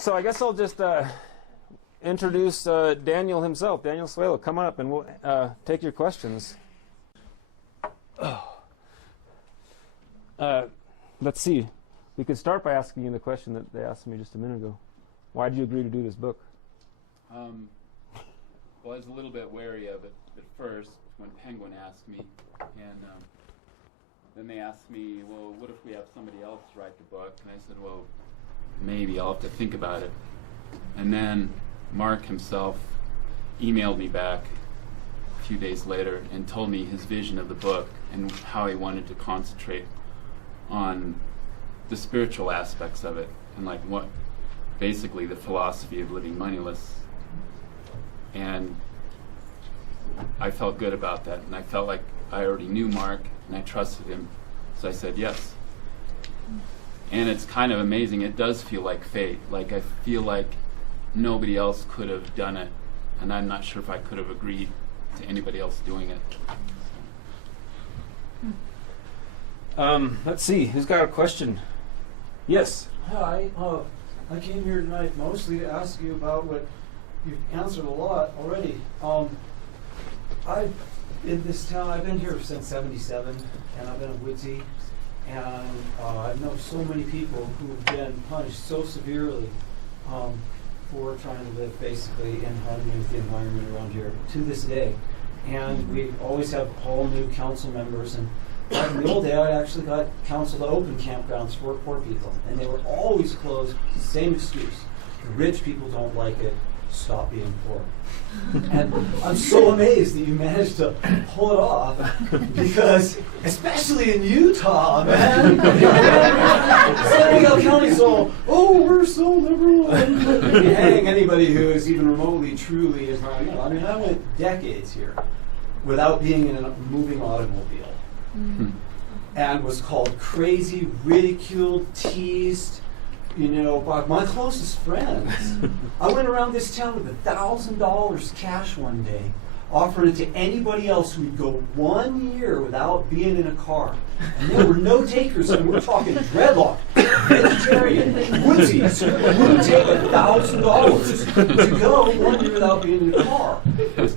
So I guess I'll just introduce Daniel himself, Daniel Suelo. Come on up and we'll take your questions. Let's see. We could start by asking you the question that they asked me just a minute ago. Why did you agree to do this book? Well, I was a little bit wary of it at first when Penguin asked me, and then they asked me, well, what if we have somebody else write the book? And I said, well, maybe I'll have to think about it. And then Mark himself emailed me back a few days later and told me his vision of the book and how he wanted to concentrate on the spiritual aspects of it and like what basically the philosophy of living moneyless. And I felt good about that, and I felt like I already knew Mark and I trusted him, so I said yes. And it's kind of amazing. It does feel like fate. Like I feel like nobody else could have done it, and I'm not sure if I could have agreed to anybody else doing it. Let's see. Who's got a question? Yes. Hi. I came here tonight mostly to ask you about what you've answered a lot already. In this town, I've been here since '77, and I've been a woodsy, and I know so many people who've been punished so severely for trying to live basically in harmony with the environment around here to this day. And we always have all new council members, and back in the old day, I actually got council to open campgrounds for poor people, and they were always closed. Same excuse: the rich people don't like it. Stop being poor. And I'm so amazed that you managed to pull it off, because especially in Utah, man, San Miguel County's all, oh, we're so liberal. And you hang anybody who is even remotely, truly environmental. I mean, I went decades here without being in a moving automobile, and was called crazy, ridiculed, teased, you know, by my closest friends. I went around this town with $1,000 cash one day, offering it to anybody else who would go 1 year without being in a car. And there were no takers, and we're talking dreadlock, vegetarian, woodsies, who would take $1,000 to go 1 year without being in a car.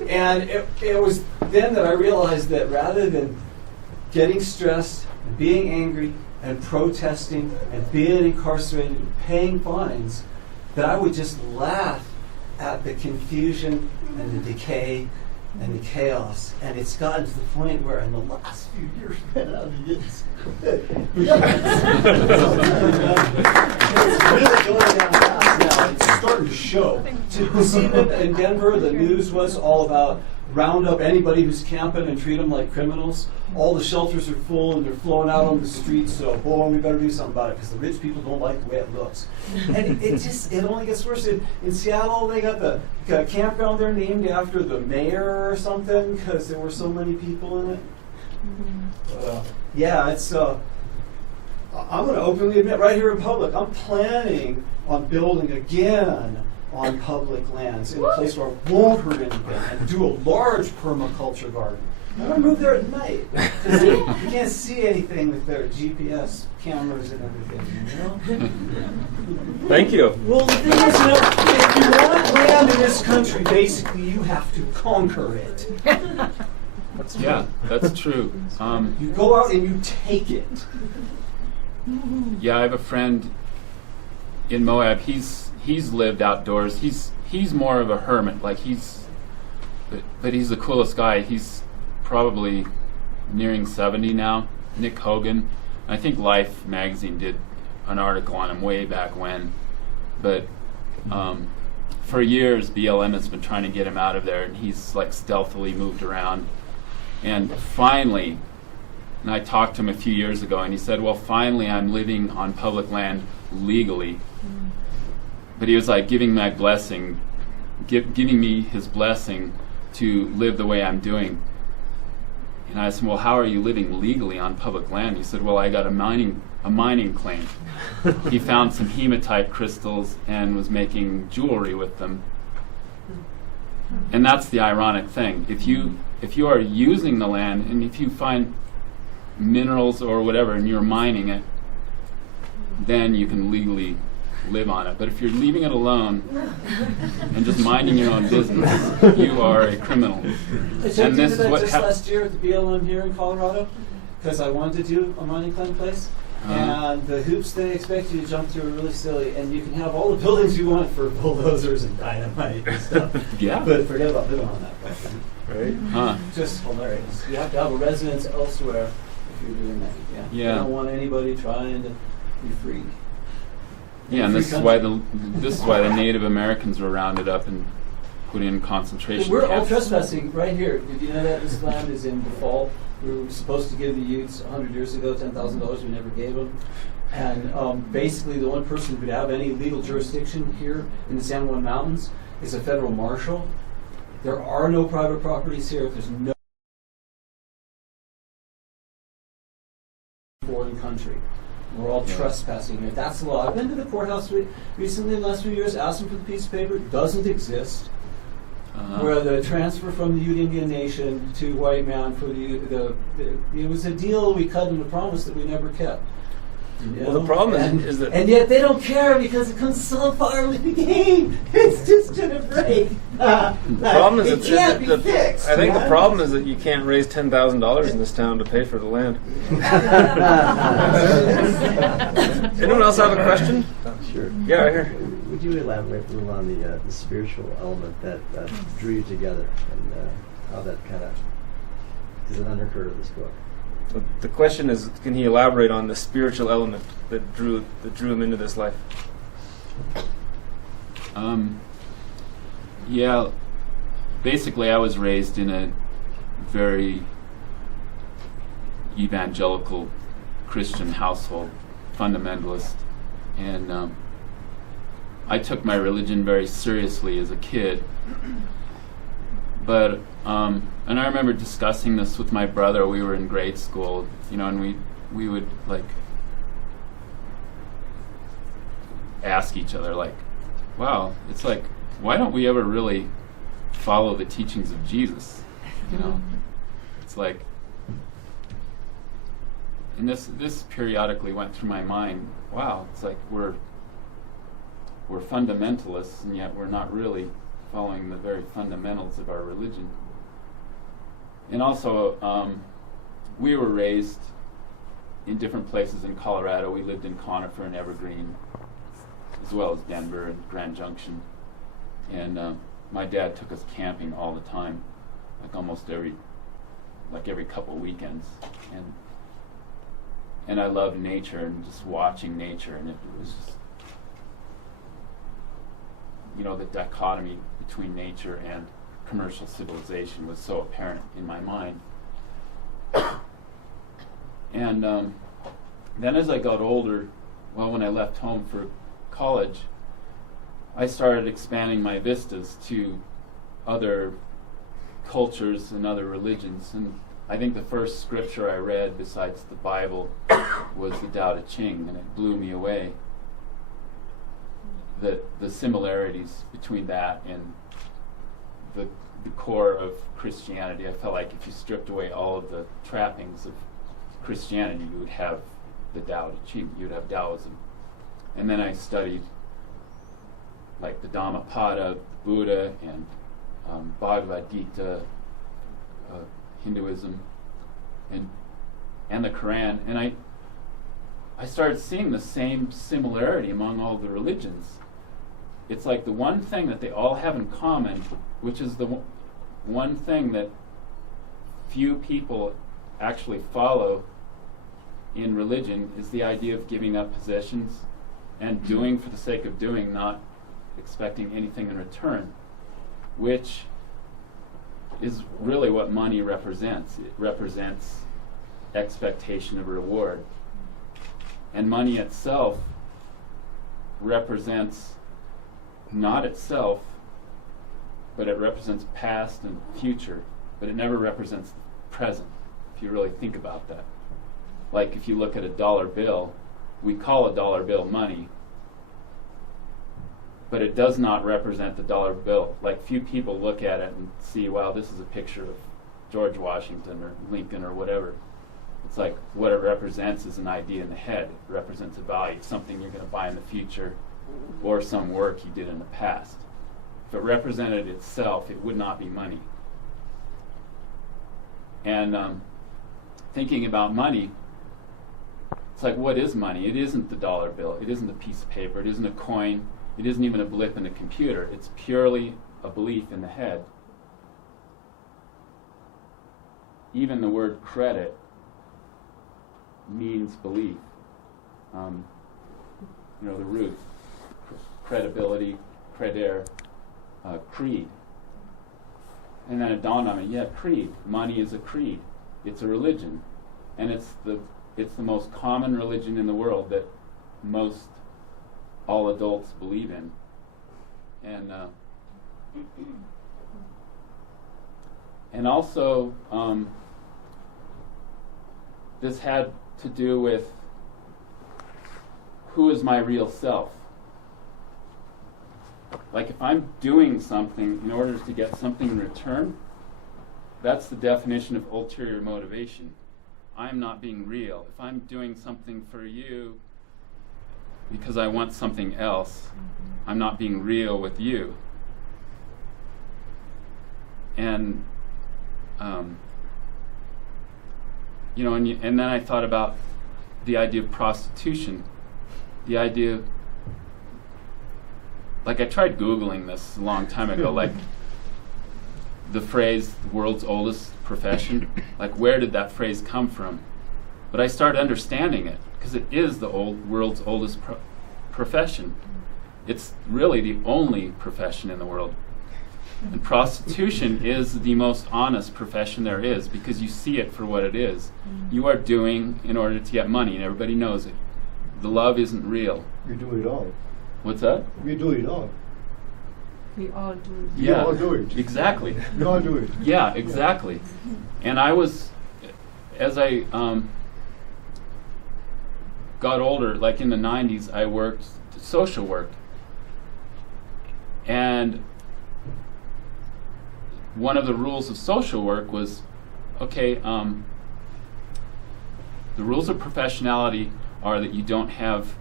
And it was then that I realized that rather than getting stressed and being angry and protesting and being incarcerated and paying fines, that I would just laugh at the confusion and the decay and the chaos. And it's gotten to the point where in the last few years, man, it's really going down fast now. It's starting to show. This evening in Denver, the news was all about round up anybody who's camping and treat them like criminals. All the shelters are full and they're flowing out on the streets, so boy, we better do something about it because the rich people don't like the way it looks. And it only gets worse. In Seattle, they got the campground there named after the mayor or something because there were so many people in it. Yeah, it's. I'm going to openly admit right here in public, I'm planning on building again on public lands in a place where I won't hurt anything and do a large permaculture garden. I'm going to move there at night because you can't see anything with their GPS cameras and everything, you know? Thank you. Well, the thing is, you know, if you want land in this country, basically you have to conquer it. Yeah, that's true. You go out and you take it. Yeah, I have a friend in Moab. He's lived outdoors. He's more of a hermit. Like but he's the coolest guy. He's probably nearing 70 now. Nick Hogan. I think Life magazine did an article on him way back when. But for years, BLM has been trying to get him out of there, and he's like stealthily moved around. And finally, and I talked to him a few years ago, and he said, well, finally I'm living on public land legally. But he was like giving my blessing, giving me his blessing to live the way I'm doing. And I said, well, how are you living legally on public land? He said, well, I got a mining claim. He found some hematite crystals and was making jewelry with them. And that's the ironic thing. If you are using the land, and if you find minerals or whatever and you're mining it, then you can legally live on it. But if you're leaving it alone and just minding your own business, you are a criminal. I checked And this into is that what just last year at the BLM here in Colorado because I wanted to do a mining claim place. And the hoops they expect you to jump through are really silly, and you can have all the buildings you want for bulldozers and dynamite and stuff. Yeah. But forget about living on that property. Right? Huh. Just hilarious. You have to have a residence elsewhere if you're doing that. Yeah. Yeah. You don't want anybody trying to be free. Yeah, and Free this is why country. the Native Americans were rounded up and put in concentration We're all camps. trespassing right here. Did you know that this land is in default? We were supposed to give the Utes 100 years ago $10,000. We never gave them. And basically, the one person who could have any legal jurisdiction here in the San Juan Mountains is a federal marshal. There are no private properties here. There's no foreign country. We're all trespassing here. That's the law. I've been to the courthouse recently in the last few years, asked them for the piece of paper. It doesn't exist. Where the transfer from the Ute Indian Nation to white man for it was a deal we cut and a promise that we never kept. You Well, the know? problem and, is that and yet they don't care because it comes so far with the game. It's just gonna break. the problem is it that- can't be that- fixed. I think the man. problem is that you can't raise $10,000 in this town to pay for the land. Anyone else have a question? Sure. Yeah, right here. Would you elaborate a little on the spiritual element that drew you together and how that kind of is an undercurrent of this book? The question is, can he elaborate on the spiritual element that drew him into this life? Yeah, basically I was raised in a very evangelical Christian household, fundamentalist, and I took my religion very seriously as a kid. But and I remember discussing this with my brother. We were in grade school, and we would like ask each other, like, wow, it's like, why don't we ever really follow the teachings of Jesus? It's like, and this periodically went through my mind. Wow, it's like we're fundamentalists, and yet we're not really following the very fundamentals of our religion. And also, we were raised in different places in Colorado. We lived in Conifer and Evergreen, as well as Denver and Grand Junction. And my dad took us camping all the time, like almost every couple weekends. And I loved nature and just watching nature, and it was just, the dichotomy between nature and commercial civilization was so apparent in my mind. And then as I got older, when I left home for college, I started expanding my vistas to other cultures and other religions. And I think the first scripture I read besides the Bible was the Tao Te Ching, and it blew me away. The similarities between that and the core of Christianity. I felt like if you stripped away all of the trappings of Christianity, you would have the Tao Te Ching, you would have Taoism. And then I studied like the Dhammapada, Buddha, and Bhagavad Gita, Hinduism, and the Quran, and I started seeing the same similarity among all the religions. It's like the one thing that they all have in common, which is the one thing that few people actually follow in religion, is the idea of giving up possessions and doing for the sake of doing, not expecting anything in return, which is really what money represents. It represents expectation of reward. And money itself represents not itself, but it represents past and future, but it never represents the present, if you really think about that. Like if you look at a dollar bill, we call a dollar bill money, but it does not represent the dollar bill. Like few people look at it and see, wow, this is a picture of George Washington or Lincoln or whatever. It's like what it represents is an idea in the head. It represents a value, something you're going to buy in the future, or some work he did in the past. If it represented itself, it would not be money. And thinking about money, it's like, what is money? It isn't the dollar bill. It isn't a piece of paper. It isn't a coin. It isn't even a blip in the computer. It's purely a belief in the head. Even the word credit means belief. The root, credibility, creder, creed. And then it dawned on me, yeah, creed. Money is a creed. It's a religion. And it's the most common religion in the world that most all adults believe in. And also, this had to do with who is my real self. Like if I'm doing something in order to get something in return, that's the definition of ulterior motivation. I'm not being real. If I'm doing something for you because I want something else, I'm not being real with you. And and then I thought about the idea of prostitution. The idea, like I tried Googling this a long time ago, like the phrase, the world's oldest profession, like where did that phrase come from? But I started understanding it, because it is the world's oldest profession. It's really the only profession in the world. And prostitution is the most honest profession there is, because you see it for what it is. You are doing in order to get money, and everybody knows it. The love isn't real. We do it all. What's that? We do it all. We all do it. We Yeah, all do it. exactly. We all do it. Yeah, exactly. And I was, as I got older, like in the 90s, I worked social work. And one of the rules of social work was, okay, the rules of professionality are that you don't have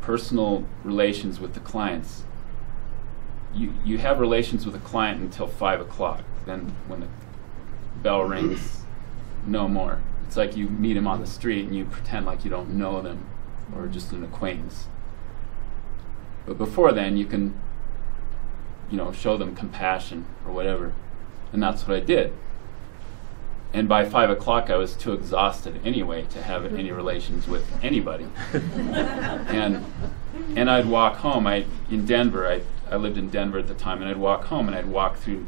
personal relations with the clients. You have relations with a client until 5 o'clock. Then when the bell rings, no more. It's like you meet them on the street and you pretend like you don't know them or just an acquaintance. But before then, you can, show them compassion or whatever. And that's what I did. And by 5 o'clock, I was too exhausted anyway to have any relations with anybody. And I'd walk home. In Denver, I lived in Denver at the time, and I'd walk home and I'd walk through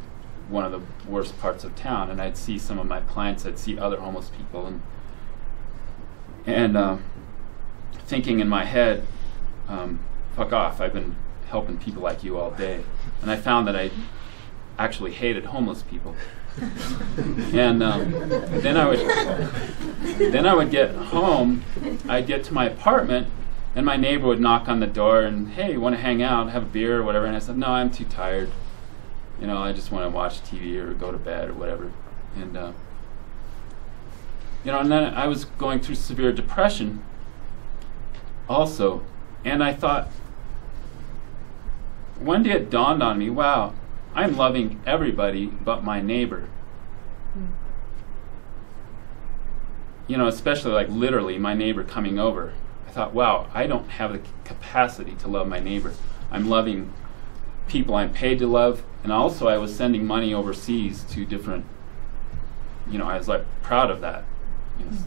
one of the worst parts of town, and I'd see some of my clients. I'd see other homeless people, and thinking in my head, fuck off. I've been helping people like you all day, and I found that I actually hated homeless people. And then I would get home. I'd get to my apartment, and my neighbor would knock on the door and, hey, you want to hang out, have a beer or whatever? And I said, no, I'm too tired. I just want to watch TV or go to bed or whatever. And and then I was going through severe depression also, and I thought, one day it dawned on me, wow, I'm loving everybody but my neighbor. Especially like literally my neighbor coming over. I thought, wow, I don't have the capacity to love my neighbor. I'm loving people I'm paid to love, and also I was sending money overseas to different, I was like proud of that.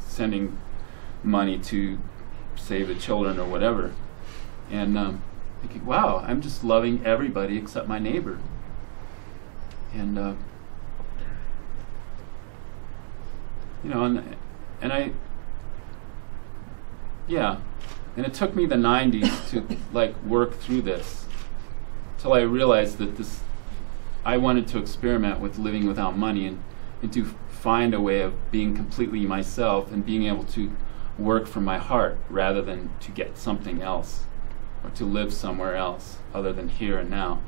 Sending money to save the children or whatever. And thinking, wow, I'm just loving everybody except my neighbor. And and it took me the 90s to work through this till I realized that I wanted to experiment with living without money and to find a way of being completely myself and being able to work from my heart rather than to get something else or to live somewhere else other than here and now.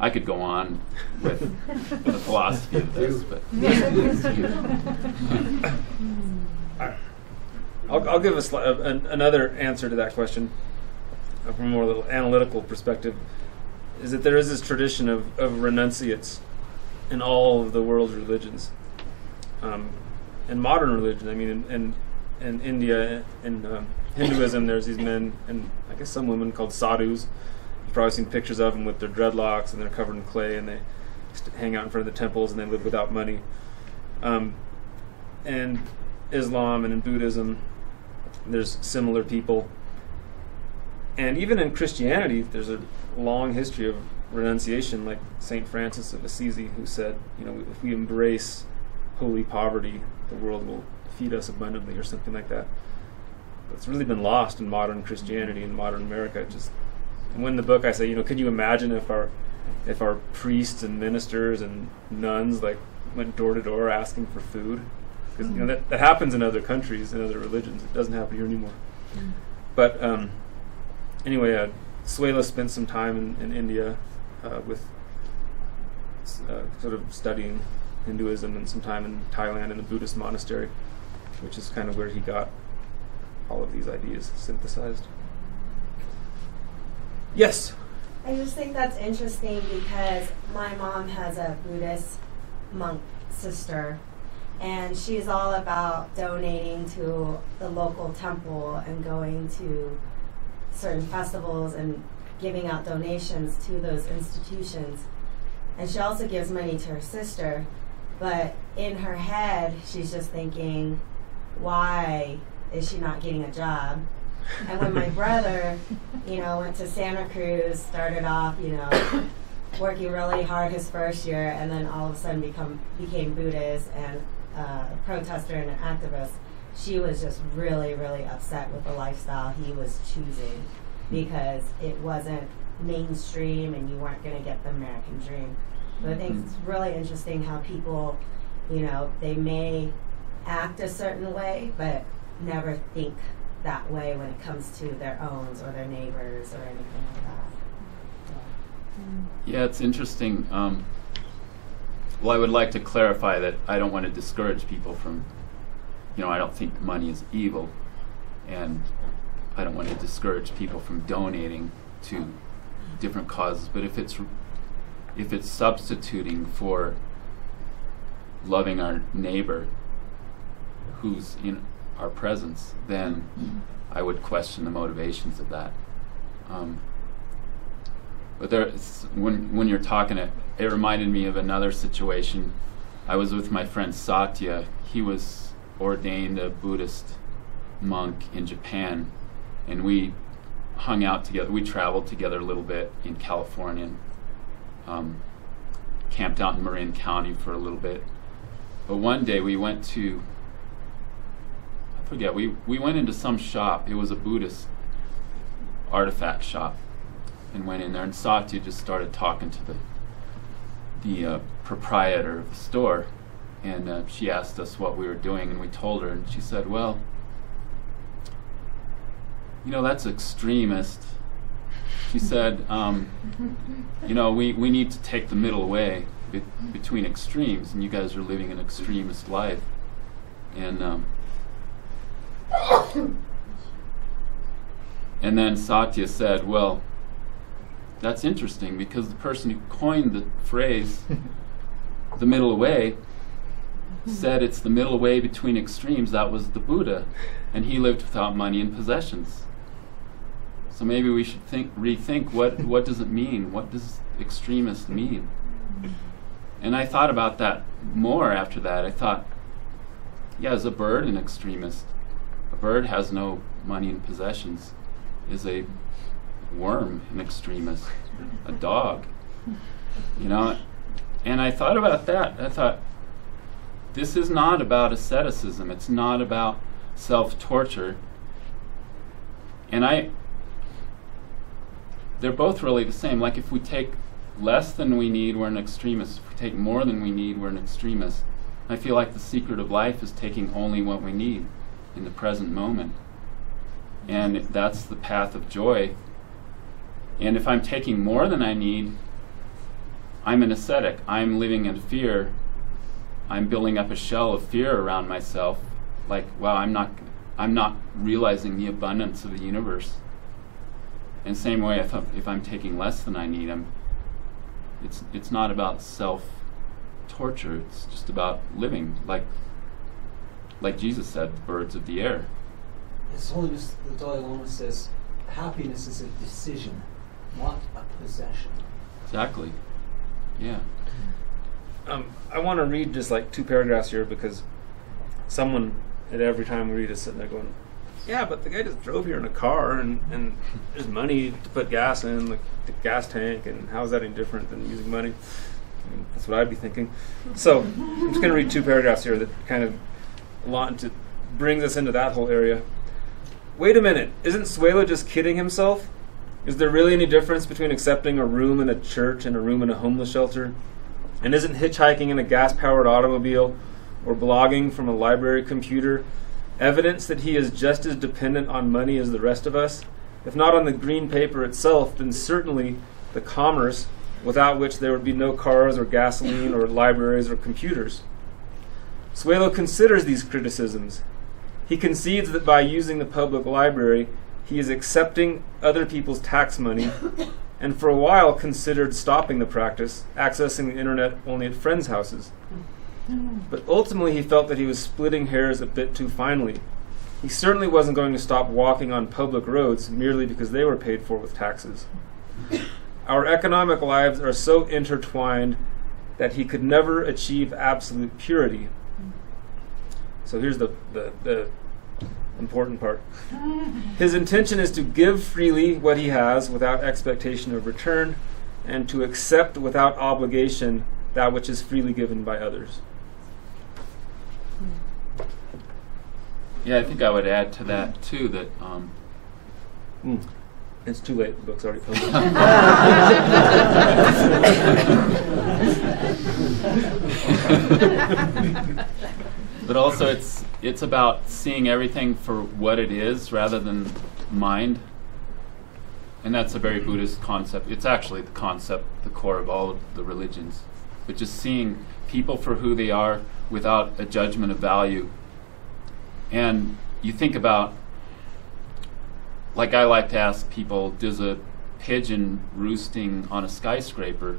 I could go on with the philosophy of this, but I'll give us another answer to that question. from a more little analytical perspective, is that there is this tradition of renunciates in all of the world's religions. In modern religion, I mean, in India, in Hinduism, there's these men, and I guess some women called sadhus. You've probably seen pictures of them with their dreadlocks, and they're covered in clay, and they hang out in front of the temples, and they live without money. And Islam and in Buddhism, there's similar people. And even in Christianity, there's a long history of renunciation, like St. Francis of Assisi, who said, if we embrace holy poverty, the world will feed us abundantly, or something like that. But it's really been lost in modern Christianity and modern America. And when in the book I say, could you imagine if our priests and ministers and nuns went door to door asking for food? Because that happens in other countries and other religions. It doesn't happen here anymore. But anyway, Suelo spent some time in India with sort of studying Hinduism, and some time in Thailand in a Buddhist monastery, which is kind of where he got all of these ideas synthesized. Yes? I just think that's interesting because my mom has a Buddhist monk sister, and she's all about donating to the local temple and going to certain festivals and giving out donations to those institutions. And she also gives money to her sister, but in her head, she's just thinking, why is she not getting a job? And when my brother, went to Santa Cruz, started off, working really hard his first year, and then all of a sudden became Buddhist and a protester and an activist, she was just really, really upset with the lifestyle he was choosing because it wasn't mainstream and you weren't going to get the American dream. But I think it's really interesting how people, they may act a certain way, but never think that way when it comes to their owns or their neighbors or anything like that. Yeah, it's interesting. Well, I would like to clarify that I don't want to discourage people from, I don't think money is evil, and I don't want to discourage people from donating to different causes. But if it's substituting for loving our neighbor who's in our presence, then I would question the motivations of that. But when you're talking, it reminded me of another situation. I was with my friend Satya. He was ordained a Buddhist monk in Japan, and we hung out together. We traveled together a little bit in California, camped out in Marin County for a little bit. But one day we went to, I forget, we went into some shop. It was a Buddhist artifact shop, and went in there, and Satya just started talking to the proprietor of the store, and she asked us what we were doing, and we told her, and she said, well, that's extremist. She said, we need to take the middle way between extremes, and you guys are living an extremist life. And and then Satya said, well, that's interesting, because the person who coined the phrase, the middle way, said it's the middle way between extremes. That was the Buddha, and he lived without money and possessions. So maybe we should rethink what does it mean? What does extremist mean? And I thought about that more after that. I thought, yeah, is a bird an extremist? A bird has no money and possessions. Is a worm an extremist? A dog? And I thought about that. I thought, this is not about asceticism. It's not about self-torture. And they're both really the same. Like, if we take less than we need, we're an extremist. If we take more than we need, we're an extremist. I feel like the secret of life is taking only what we need in the present moment. And that's the path of joy. And if I'm taking more than I need, I'm an ascetic. I'm living in fear. I'm building up a shell of fear around myself. Like, wow, I'm not realizing the abundance of the universe. And same way, if I'm taking less than I need, it's not about self-torture. It's just about living like Jesus said, birds of the air. His Holiness the Dalai Lama says, happiness is a decision, not a possession. Exactly. Yeah. I want to read just like 2 paragraphs here because someone at every time we read is sitting there going, yeah, but the guy just drove here in a car and there's money to put gas in the gas tank, and how is that any different than using money? I mean, that's what I'd be thinking. So I'm just going to read 2 paragraphs here that kind of brings us into that whole area. Wait a minute, isn't Suelo just kidding himself? Is there really any difference between accepting a room in a church and a room in a homeless shelter? And isn't hitchhiking in a gas-powered automobile or blogging from a library computer evidence that he is just as dependent on money as the rest of us? If not on the green paper itself, then certainly the commerce without which there would be no cars or gasoline or libraries or computers. Suelo considers these criticisms. He concedes that by using the public library, he is accepting other people's tax money, and for a while considered stopping the practice, accessing the internet only at friends' houses. But ultimately he felt that he was splitting hairs a bit too finely. He certainly wasn't going to stop walking on public roads merely because they were paid for with taxes. Our economic lives are so intertwined that he could never achieve absolute purity. So here's the important part. His intention is to give freely what he has without expectation of return, and to accept without obligation that which is freely given by others. Yeah, I think I would add to that too that It's too late. The book's already published. but also it's about seeing everything for what it is rather than mind. And that's a very Buddhist concept. It's actually the concept, the core of all of the religions. But just seeing people for who they are without a judgment of value. And you think about, like I like to ask people, does a pigeon roosting on a skyscraper,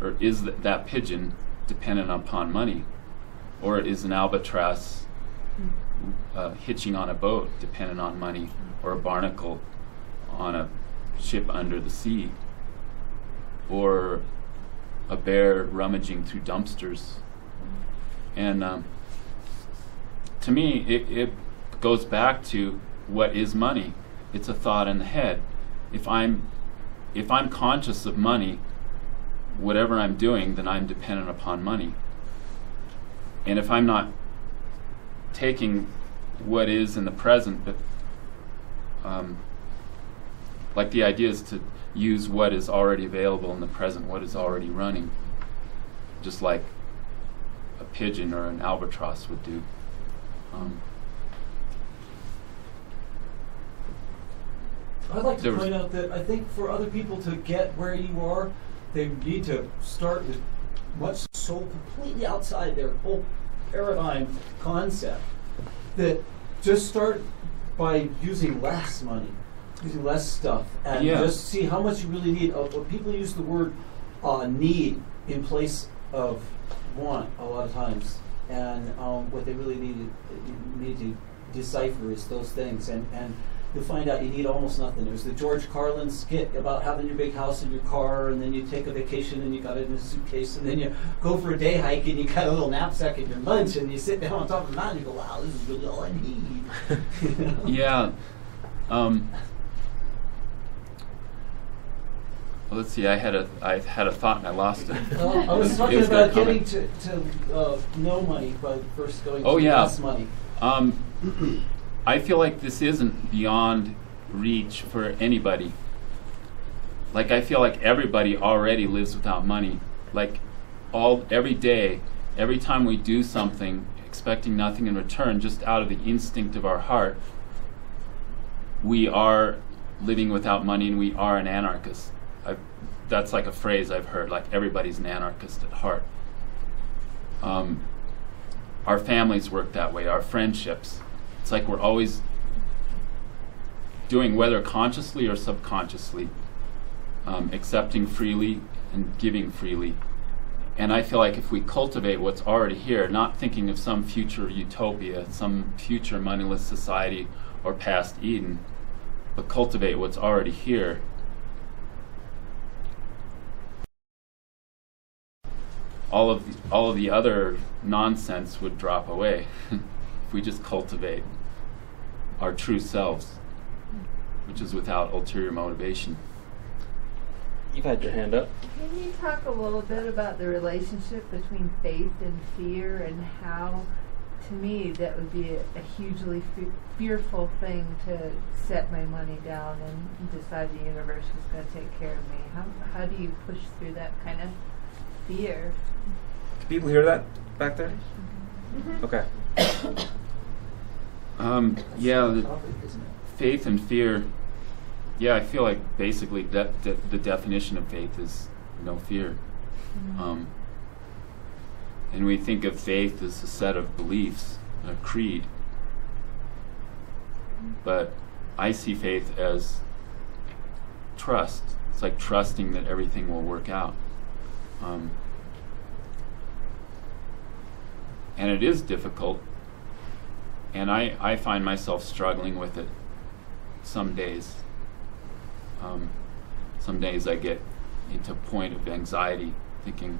or is that pigeon dependent upon money? Or is an albatross hitching on a boat dependent on money? Or a barnacle on a ship under the sea? Or a bear rummaging through dumpsters? And to me, it goes back to what is money. It's a thought in the head. If I'm conscious of money, whatever I'm doing, then I'm dependent upon money. And if I'm not taking what is in the present, but like the idea is to use what is already available in the present, what is already running, just like a pigeon or an albatross would do. I'd like to point out that I think for other people to get where you are, they need to start with what's so completely outside their whole paradigm concept. That just start by using less money, using less stuff, and just see how much you really need. People use the word need in place of want a lot of times, and what they really need to decipher is those things, and you'll find out you need almost nothing. There's the George Carlin skit about having your big house in your car, and then you take a vacation and you got it in a suitcase, and then you go for a day hike and you got a little knapsack in your lunch, and you sit down on top of the mountain and you go, wow, this is really all I need. You know? Yeah. Well, let's see. I had a thought and I lost it. I was talking about getting to no money by first going to less money. I feel like this isn't beyond reach for anybody. Like I feel like everybody already lives without money. Like every day, every time we do something, expecting nothing in return, just out of the instinct of our heart, we are living without money and we are an anarchist. That's like a phrase I've heard, like everybody's an anarchist at heart. Our families work that way, our friendships. It's like we're always doing, whether consciously or subconsciously, accepting freely and giving freely. And I feel like if we cultivate what's already here, not thinking of some future utopia, some future moneyless society or past Eden, but cultivate what's already here, all of the other nonsense would drop away if we just cultivate our true selves, which is without ulterior motivation. You've had your hand up. Can you talk a little bit about the relationship between faith and fear, and how, to me, that would be a hugely fearful thing to set my money down and decide the universe is going to take care of me? How do you push through that kind of fear? Do people hear that back there? Mm-hmm. Okay. Yeah, the faith and fear. Yeah, I feel like basically the definition of faith is no fear. Mm-hmm. And we think of faith as a set of beliefs, a creed. But I see faith as trust. It's like trusting that everything will work out. And it is difficult. And I find myself struggling with it some days. Some days I get into a point of anxiety, thinking,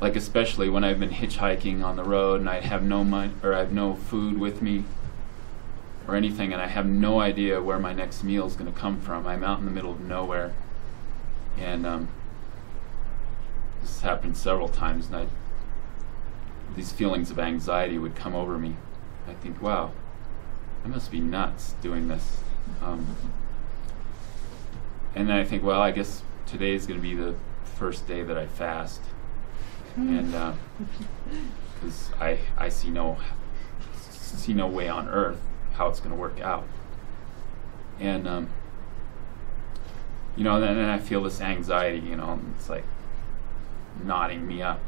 like especially when I've been hitchhiking on the road and I have no money or I have no food with me or anything, and I have no idea where my next meal is going to come from. I'm out in the middle of nowhere, and this happened several times, and these feelings of anxiety would come over me. I think, wow, I must be nuts doing this. And then I think, well, I guess today is going to be the first day that I fast, and because I see no way on earth how it's going to work out, and then I feel this anxiety, and it's like knotting me up,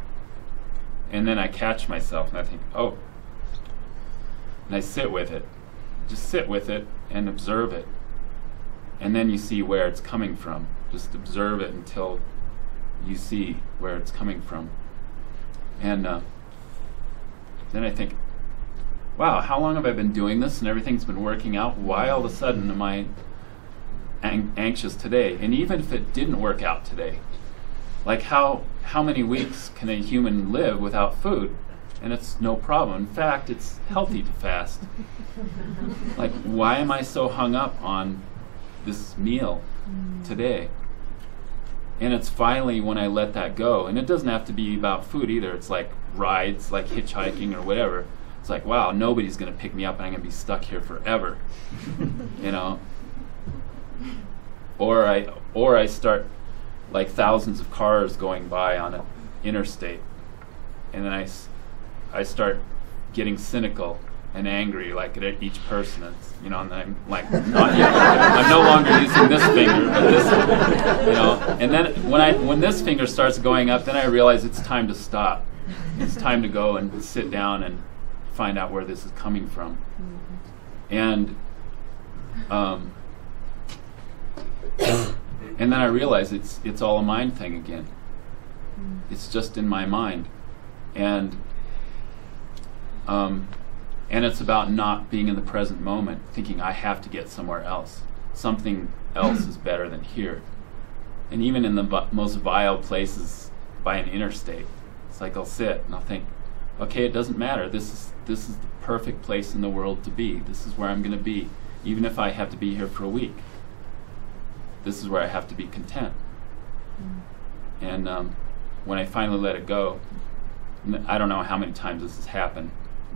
and then I catch myself and I think, oh, and I sit with it, just sit with it and observe it. And then you see where it's coming from. Just observe it until you see where it's coming from. And then I think, wow, how long have I been doing this and everything's been working out? Why all of a sudden am I anxious today? And even if it didn't work out today, like how many weeks can a human live without food? And it's no problem. In fact, it's healthy to fast. Like, why am I so hung up on this meal today? And it's finally when I let that go, and it doesn't have to be about food either. It's like rides, like hitchhiking or whatever. It's like, wow, nobody's going to pick me up and I'm going to be stuck here forever. Or I start like thousands of cars going by on an interstate, and then I start getting cynical and angry, like at each person. It's, and I'm like, not yet. I'm no longer using this finger, but this one, And then when this finger starts going up, then I realize it's time to stop. It's time to go and sit down and find out where this is coming from. And then I realize it's all a mind thing again. It's just in my mind, and it's about not being in the present moment, thinking I have to get somewhere else. Something else is better than here. And even in the most vile places by an interstate, it's like I'll sit and I'll think, okay, it doesn't matter. This is the perfect place in the world to be. This is where I'm going to be, even if I have to be here for a week. This is where I have to be content. And when I finally let it go, I don't know how many times this has happened.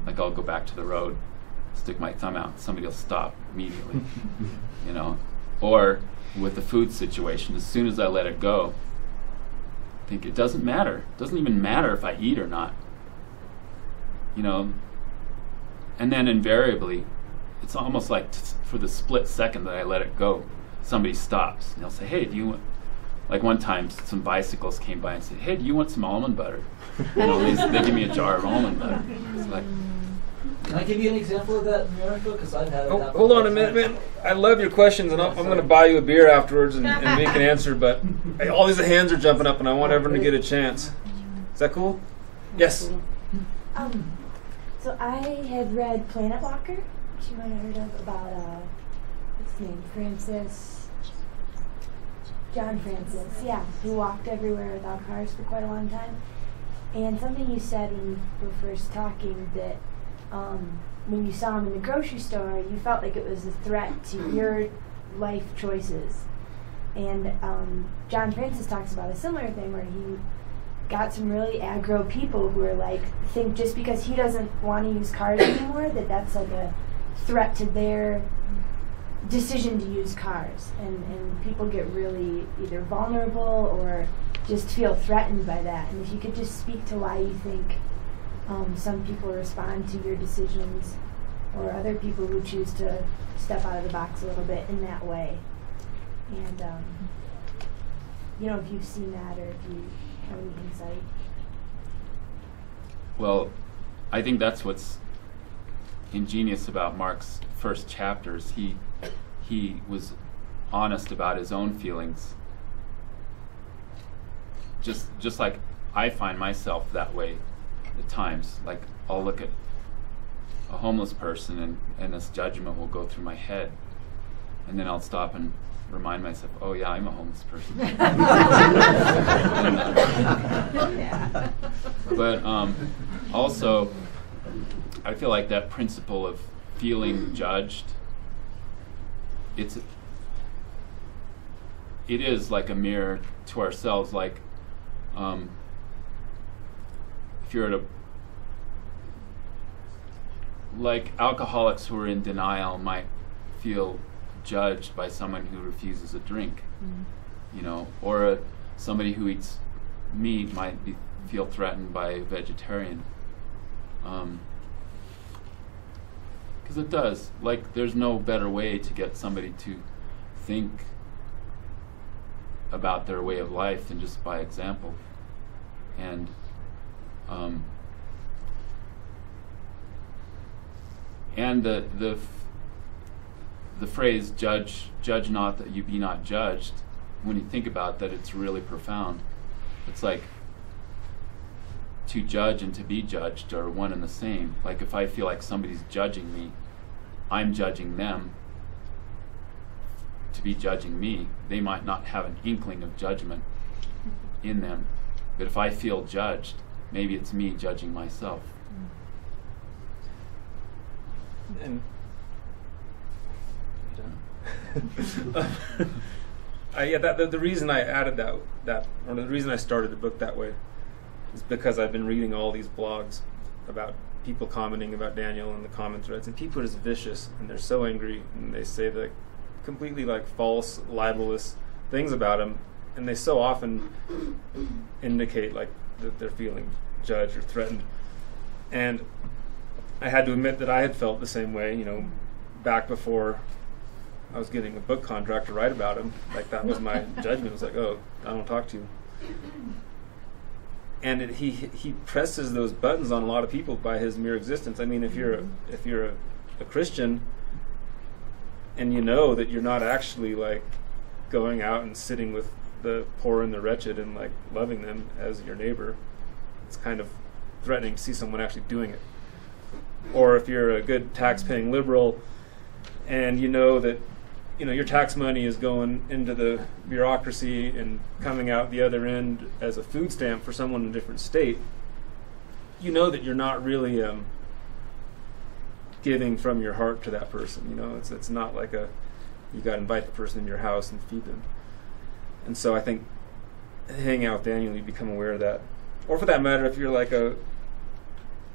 Like I'll go back to the road, stick my thumb out, somebody will stop immediately, Or with the food situation, as soon as I let it go, I think it doesn't matter. It doesn't even matter if I eat or not, And then invariably, it's almost like for the split second that I let it go, somebody stops and they'll say, hey, do you want, like one time some bicycles came by and said, hey, do you want some almond butter? They give me a jar of almond butter. It's like, Can I give you an example of that miracle? Because I've had it Oh, happen hold all on a the minute, time. man. I love your questions, and I'm going to buy you a beer afterwards, and we can answer. But all these hands are jumping up, and I want everyone to get a chance. Is that cool? Yes. So I had read Planet Walker, which you might have heard of, about what's his name, John Francis, yeah, who walked everywhere without cars for quite a long time. And something you said when we were first talking, that when you saw him in the grocery store, you felt like it was a threat to your life choices. And John Francis talks about a similar thing where he got some really aggro people who are like, think just because he doesn't want to use cars anymore, that's like a threat to their decision to use cars. And people get really either vulnerable or just feel threatened by that. And if you could just speak to why you think some people respond to your decisions, or other people who choose to step out of the box a little bit in that way. And if you've seen that, or if you have any insight. Well, I think that's what's ingenious about Mark's first chapters. He was honest about his own feelings. Just like I find myself that way at times. Like, I'll look at a homeless person and this judgment will go through my head, and then I'll stop and remind myself, oh yeah, I'm a homeless person. But also, I feel like that principle of feeling judged, it is like a mirror to ourselves. Like, if you're at like alcoholics who are in denial might feel judged by someone who refuses a drink, or somebody who eats meat might feel threatened by a vegetarian. Because it does. Like, there's no better way to get somebody to think about their way of life than just by example. And the phrase judge not that you be not judged, when you think about that, it's really profound. It's like to judge and to be judged are one and the same. Like, if I feel like somebody's judging me, I'm judging them to be judging me. They might not have an inkling of judgment in them, but if I feel judged, maybe it's me judging myself. And the reason I added that, or the reason I started the book that way, is because I've been reading all these blogs about people commenting about Daniel in the comment threads, and people are just vicious, and they're so angry, and they say the completely false, libelous things about him, and they so often indicate that they're feeling judged or threatened. And I had to admit that I had felt the same way, back before I was getting a book contract to write about him. Like, that was my judgment. It was like, oh, I don't talk to you. And he presses those buttons on a lot of people by his mere existence. I mean, if you're a Christian, and you know that you're not actually going out and sitting with the poor and the wretched and loving them as your neighbor, it's kind of threatening to see someone actually doing it. Or if you're a good tax-paying liberal, and you know that your tax money is going into the bureaucracy and coming out the other end as a food stamp for someone in a different state, you know that you're not really giving from your heart to that person. It's not like you got to invite the person in your house and feed them. And so I think hanging out with Daniel, you become aware of that. Or for that matter, if you're a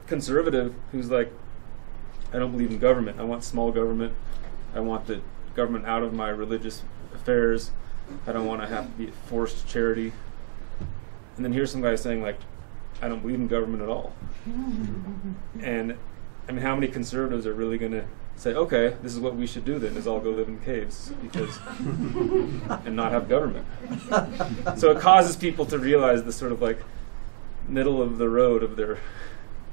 conservative who's I don't believe in government. I want small government. I want the government out of my religious affairs. I don't want to have to be forced charity. And then here's some guy saying I don't believe in government at all. And I mean, how many conservatives are really going to say, okay, this is what we should do then, is all go live in caves and not have government? So it causes people to realize the sort of middle of the road of their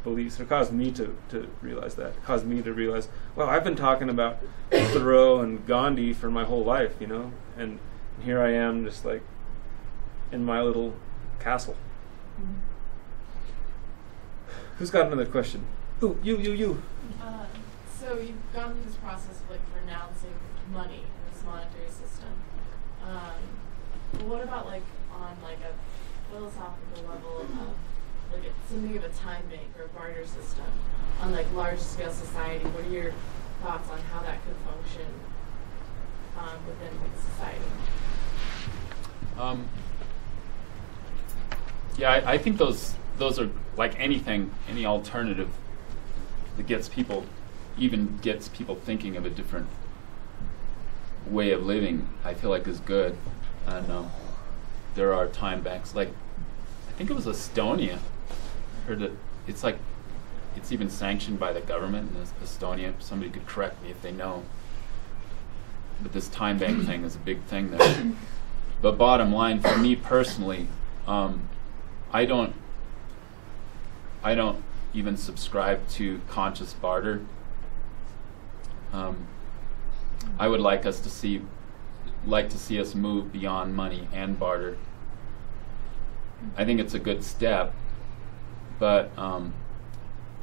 beliefs. It caused me to realize that. It caused me to realize, wow, I've been talking about Thoreau and Gandhi for my whole life, and here I am just like in my little castle. Who's got another question? Ooh, you. So you've gone through this process of like renouncing money in this monetary system. But what about like on like a philosophical level of like something of a time bank or a barter system on like large scale society? What are your thoughts on how that could function within like society? Yeah, I think those are like anything, any alternative that gets people thinking of a different way of living, I feel like is good. And there are time banks, like I think it was Estonia. I heard that it's even sanctioned by the government in Estonia. Somebody could correct me if they know. But this time bank thing is a big thing there. But bottom line, for me personally, I don't even subscribe to conscious barter. I would like to see us move beyond money and barter. I think it's a good step, but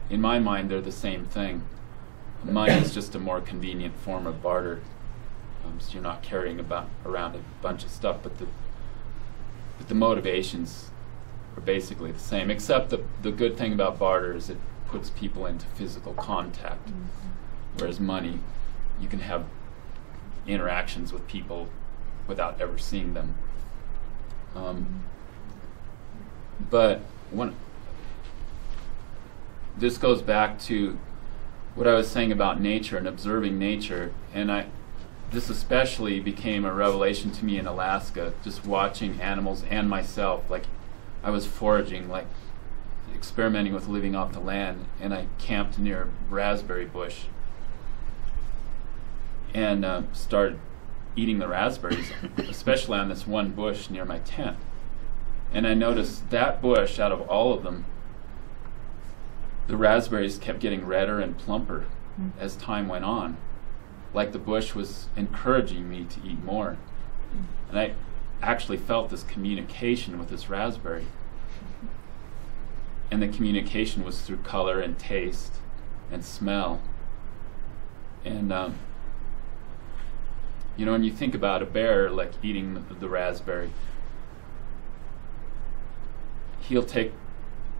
in my mind, they're the same thing. Money is just a more convenient form of barter, so you're not carrying around a bunch of stuff, but the motivations are basically the same, except the good thing about barter is it puts people into physical contact, whereas money, you can have interactions with people without ever seeing them. But this goes back to what I was saying about nature and observing nature, and this especially became a revelation to me in Alaska, just watching animals and myself. Like, I was foraging, like experimenting with living off the land, and I camped near a raspberry bush and started eating the raspberries, especially on this one bush near my tent. And I noticed that bush, out of all of them, the raspberries kept getting redder and plumper as time went on. Like the bush was encouraging me to eat more. And I actually felt this communication with this raspberry. And the communication was through color and taste and smell. And when you think about a bear like eating the raspberry, he'll take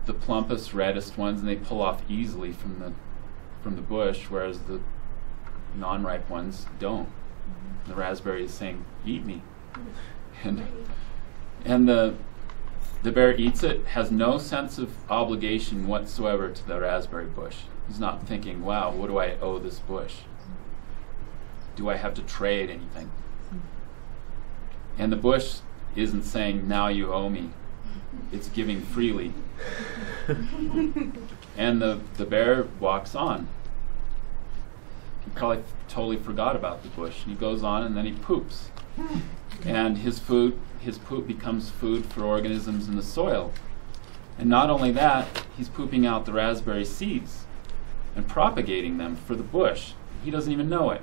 the plumpest, reddest ones, and they pull off easily from the bush, whereas the non-ripe ones don't. The raspberry is saying, "Eat me," and the bear eats it, has no sense of obligation whatsoever to the raspberry bush. He's not thinking, "Wow, what do I owe this bush? Do I have to trade anything?" And the bush isn't saying, "Now you owe me." It's giving freely. And the bear walks on. He probably totally forgot about the bush. And he goes on, and then he poops. And his poop becomes food for organisms in the soil. And not only that, he's pooping out the raspberry seeds and propagating them for the bush. He doesn't even know it.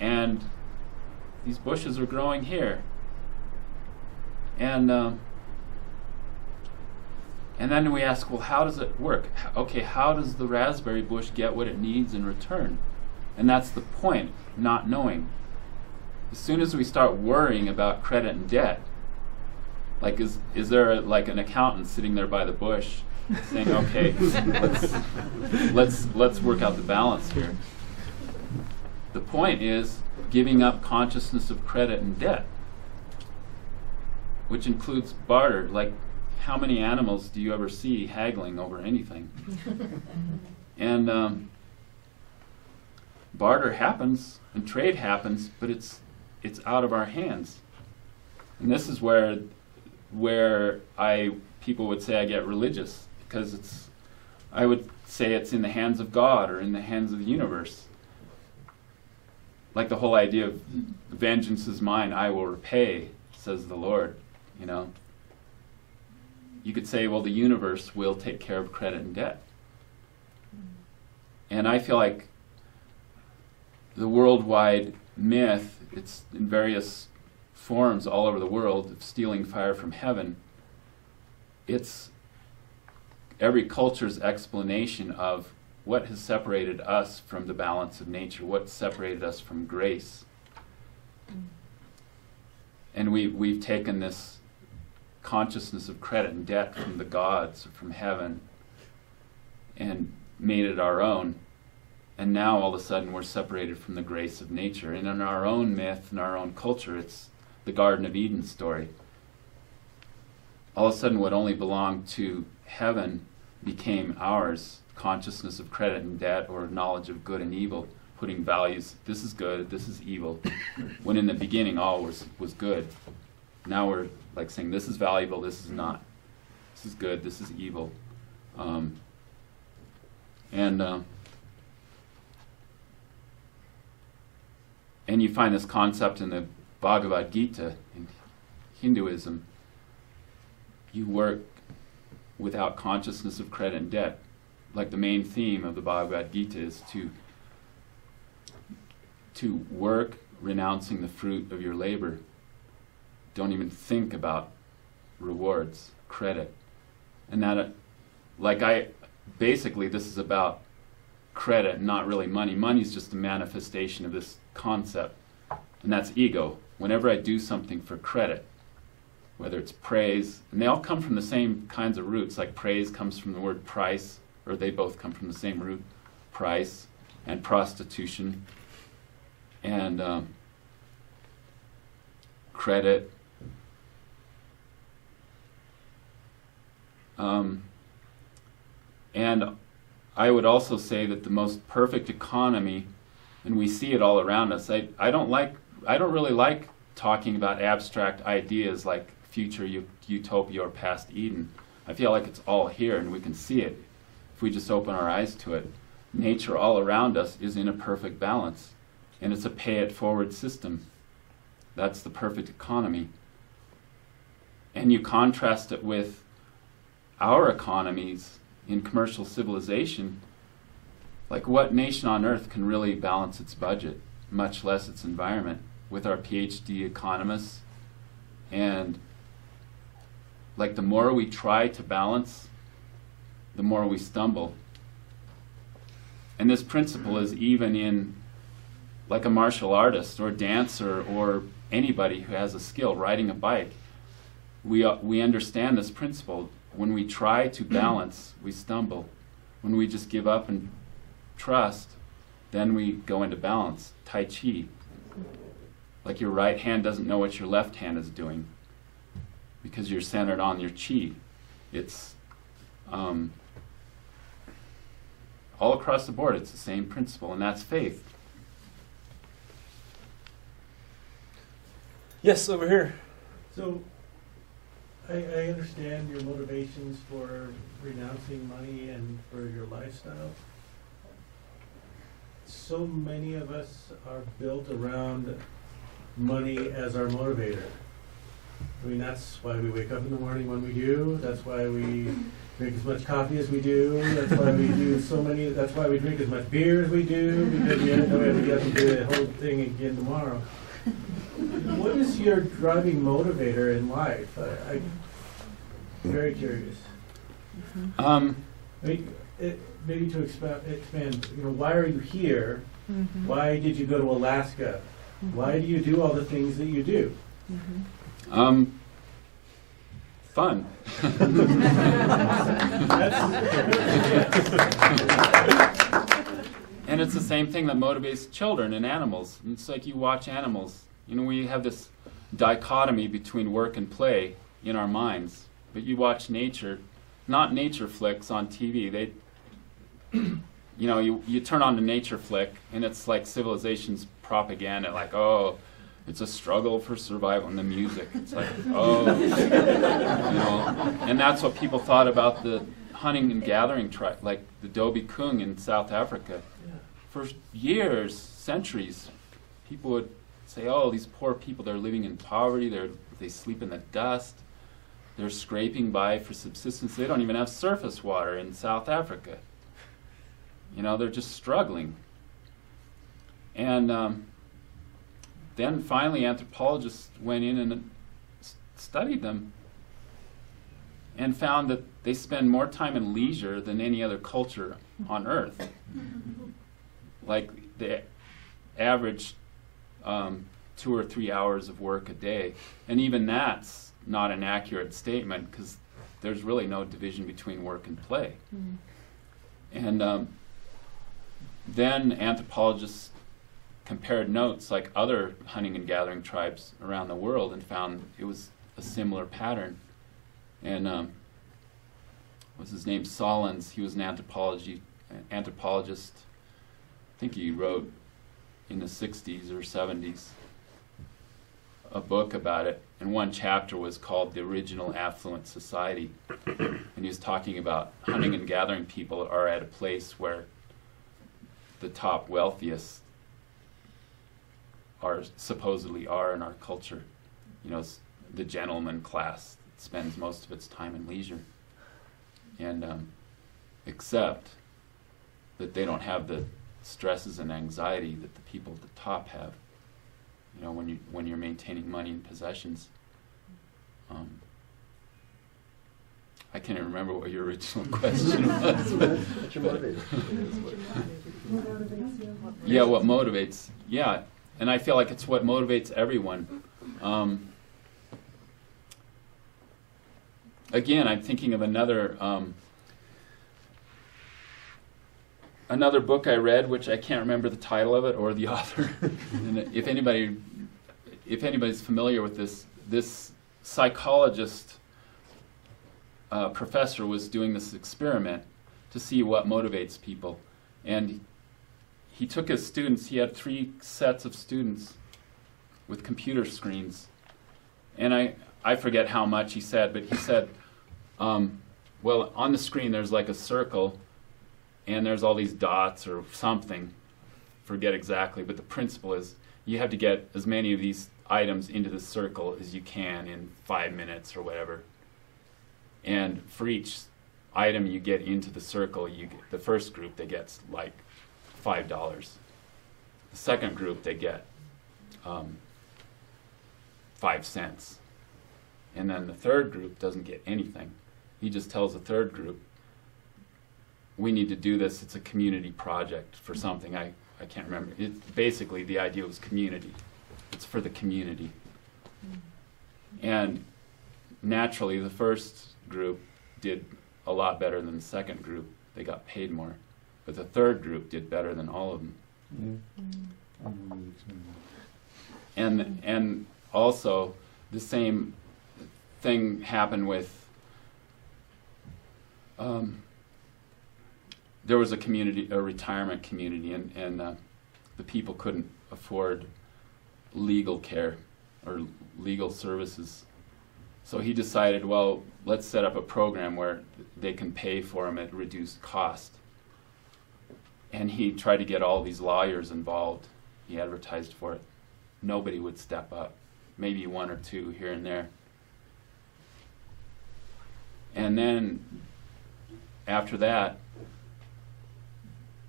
And these bushes are growing here. And then we ask, well, how does it work? Okay, how does the raspberry bush get what it needs in return? And that's the point, not knowing. As soon as we start worrying about credit and debt, like is there an accountant sitting there by the bush saying, okay, let's work out the balance here. The point is giving up consciousness of credit and debt, which includes barter. Like, how many animals do you ever see haggling over anything? And barter happens and trade happens, but it's out of our hands. And this is where people would say I get religious, because I would say it's in the hands of God or in the hands of the universe. Like the whole idea of vengeance is mine, I will repay, says the Lord, you could say, well, the universe will take care of credit and debt. And I feel like the worldwide myth, it's in various forms all over the world, of stealing fire from heaven. It's every culture's explanation of what has separated us from the balance of nature, what separated us from grace. And we've taken this consciousness of credit and debt from the gods, from heaven, and made it our own. And now all of a sudden we're separated from the grace of nature. And in our own myth, in our own culture, it's the Garden of Eden story. All of a sudden what only belonged to heaven became ours, consciousness of credit and debt, or knowledge of good and evil, putting values, this is good, this is evil, when in the beginning all was good. Now we're like saying this is valuable, this is not. This is good, this is evil. And you find this concept in the Bhagavad Gita, in Hinduism. You work without consciousness of credit and debt. Like the main theme of the Bhagavad Gita is to work renouncing the fruit of your labor. Don't even think about rewards, credit. And that, basically this is about credit, not really money. Money's just a manifestation of this concept, and that's ego. Whenever I do something for credit, whether it's praise, and they all come from the same kinds of roots, like praise comes from the word price, or they both come from the same root, price, and prostitution, and credit. And I would also say that the most perfect economy, and we see it all around us. I don't really like talking about abstract ideas like future utopia or past Eden. I feel like it's all here and we can see it if we just open our eyes to it. Nature all around us is in a perfect balance, and it's a pay-it-forward system. That's the perfect economy. And you contrast it with our economies in commercial civilization. Like, what nation on earth can really balance its budget, much less its environment, with our PhD economists? And like, the more we try to balance, the more we stumble. And this principle is even in like a martial artist or dancer or anybody who has a skill, riding a bike. We understand this principle. When we try to balance, we stumble. When we just give up and trust, then we go into balance. Tai Chi. Like, your right hand doesn't know what your left hand is doing because you're centered on your chi. It's all across the board, it's the same principle, and that's faith. Yes, over here. So, I understand your motivations for renouncing money and for your lifestyle. So many of us are built around money as our motivator. I mean, that's why we wake up in the morning when we do. That's why we drink as much coffee as we do. That's why we do that's why we drink as much beer as we do, because we know we have to get up and do the whole thing again tomorrow. What is your driving motivator in life? I'm very curious. Maybe to expand, why are you here? Mm-hmm. Why did you go to Alaska? Why do you do all the things that you do? Fun. And it's the same thing that motivates children and animals. It's like you watch animals. We have this dichotomy between work and play in our minds. But you watch nature, not nature flicks on TV. You turn on the nature flick, and it's like civilization's propaganda, like, oh, it's a struggle for survival, and the music. It's like, oh, and that's what people thought about the hunting and gathering tribe, like the Dobie Kung in South Africa. For years, centuries, people would say, oh, these poor people, they're living in poverty, they sleep in the dust. They're scraping by for subsistence. They don't even have surface water in South Africa. You know, they're just struggling. And then finally anthropologists went in and studied them and found that they spend more time in leisure than any other culture on Earth. Like the average 2 or 3 hours of work a day. And even that's not an accurate statement because there's really no division between work and play. And then anthropologists compared notes like other hunting and gathering tribes around the world and found it was a similar pattern. And what's his name? Solons, he was an anthropologist. I think he wrote in the 60s or 70s a book about it, and one chapter was called The Original Affluent Society. And he was talking about hunting and gathering people are at a place where the top wealthiest supposedly are in our culture. You know, the gentleman class spends most of its time in leisure. And except that they don't have the stresses and anxiety that the people at the top have. You know, when you're maintaining money and possessions. I can't even remember what your original question was. What's your motivator? Yeah, what motivates? Yeah, and I feel like it's what motivates everyone. Again, I'm thinking of another book I read, which I can't remember the title of it or the author. And if anybody's familiar with this psychologist professor was doing this experiment to see what motivates people, and he took his students. He had 3 sets of students with computer screens, and I forget how much he said, but he said, well, on the screen there's like a circle, and there's all these dots or something, forget exactly, but the principle is you have to get as many of these items into the circle as you can in 5 minutes or whatever. And for each item you get into the circle, the first group, they get like $5. The second group, they get 5 cents. And then the third group doesn't get anything. He just tells the third group, we need to do this. It's a community project for something. I can't remember. Basically, the idea was community. It's for the community. And naturally, the first group did a lot better than the second group. They got paid more. But the third group did better than all of them. And also, the same thing happened with there was a retirement community, and the people couldn't afford legal care or legal services. So he decided, well, let's set up a program where they can pay for them at reduced cost. And he tried to get all these lawyers involved. He advertised for it. Nobody would step up. Maybe 1 or 2 here and there. And then after that,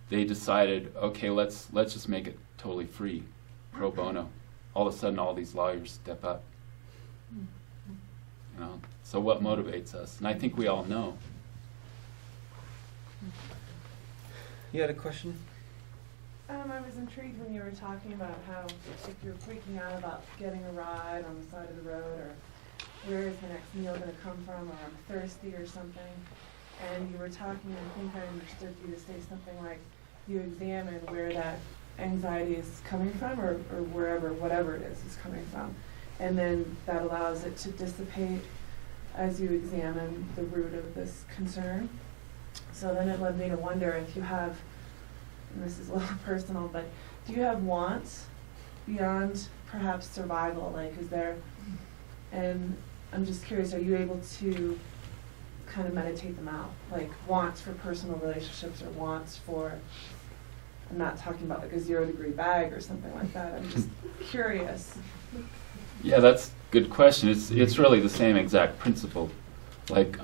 they decided, okay, let's just make it totally free, pro bono. All of a sudden, all these lawyers step up. You know, so what motivates us? And I think we all know. You had a question? I was intrigued when you were talking about how if you're freaking out about getting a ride on the side of the road, or where is the next meal going to come from, or I'm thirsty or something, and you were talking, I think I understood you to say something like you examine where that anxiety is coming from, or wherever, whatever it is coming from, and then that allows it to dissipate as you examine the root of this concern. So then it led me to wonder if you have, and this is a little personal, but do you have wants beyond perhaps survival? Like, is there, and I'm just curious, are you able to kind of meditate them out? Like wants for personal relationships, or wants for, I'm not talking about like a 0-degree bag or something like that. I'm just curious. Yeah, that's a good question. It's really the same exact principle. Like,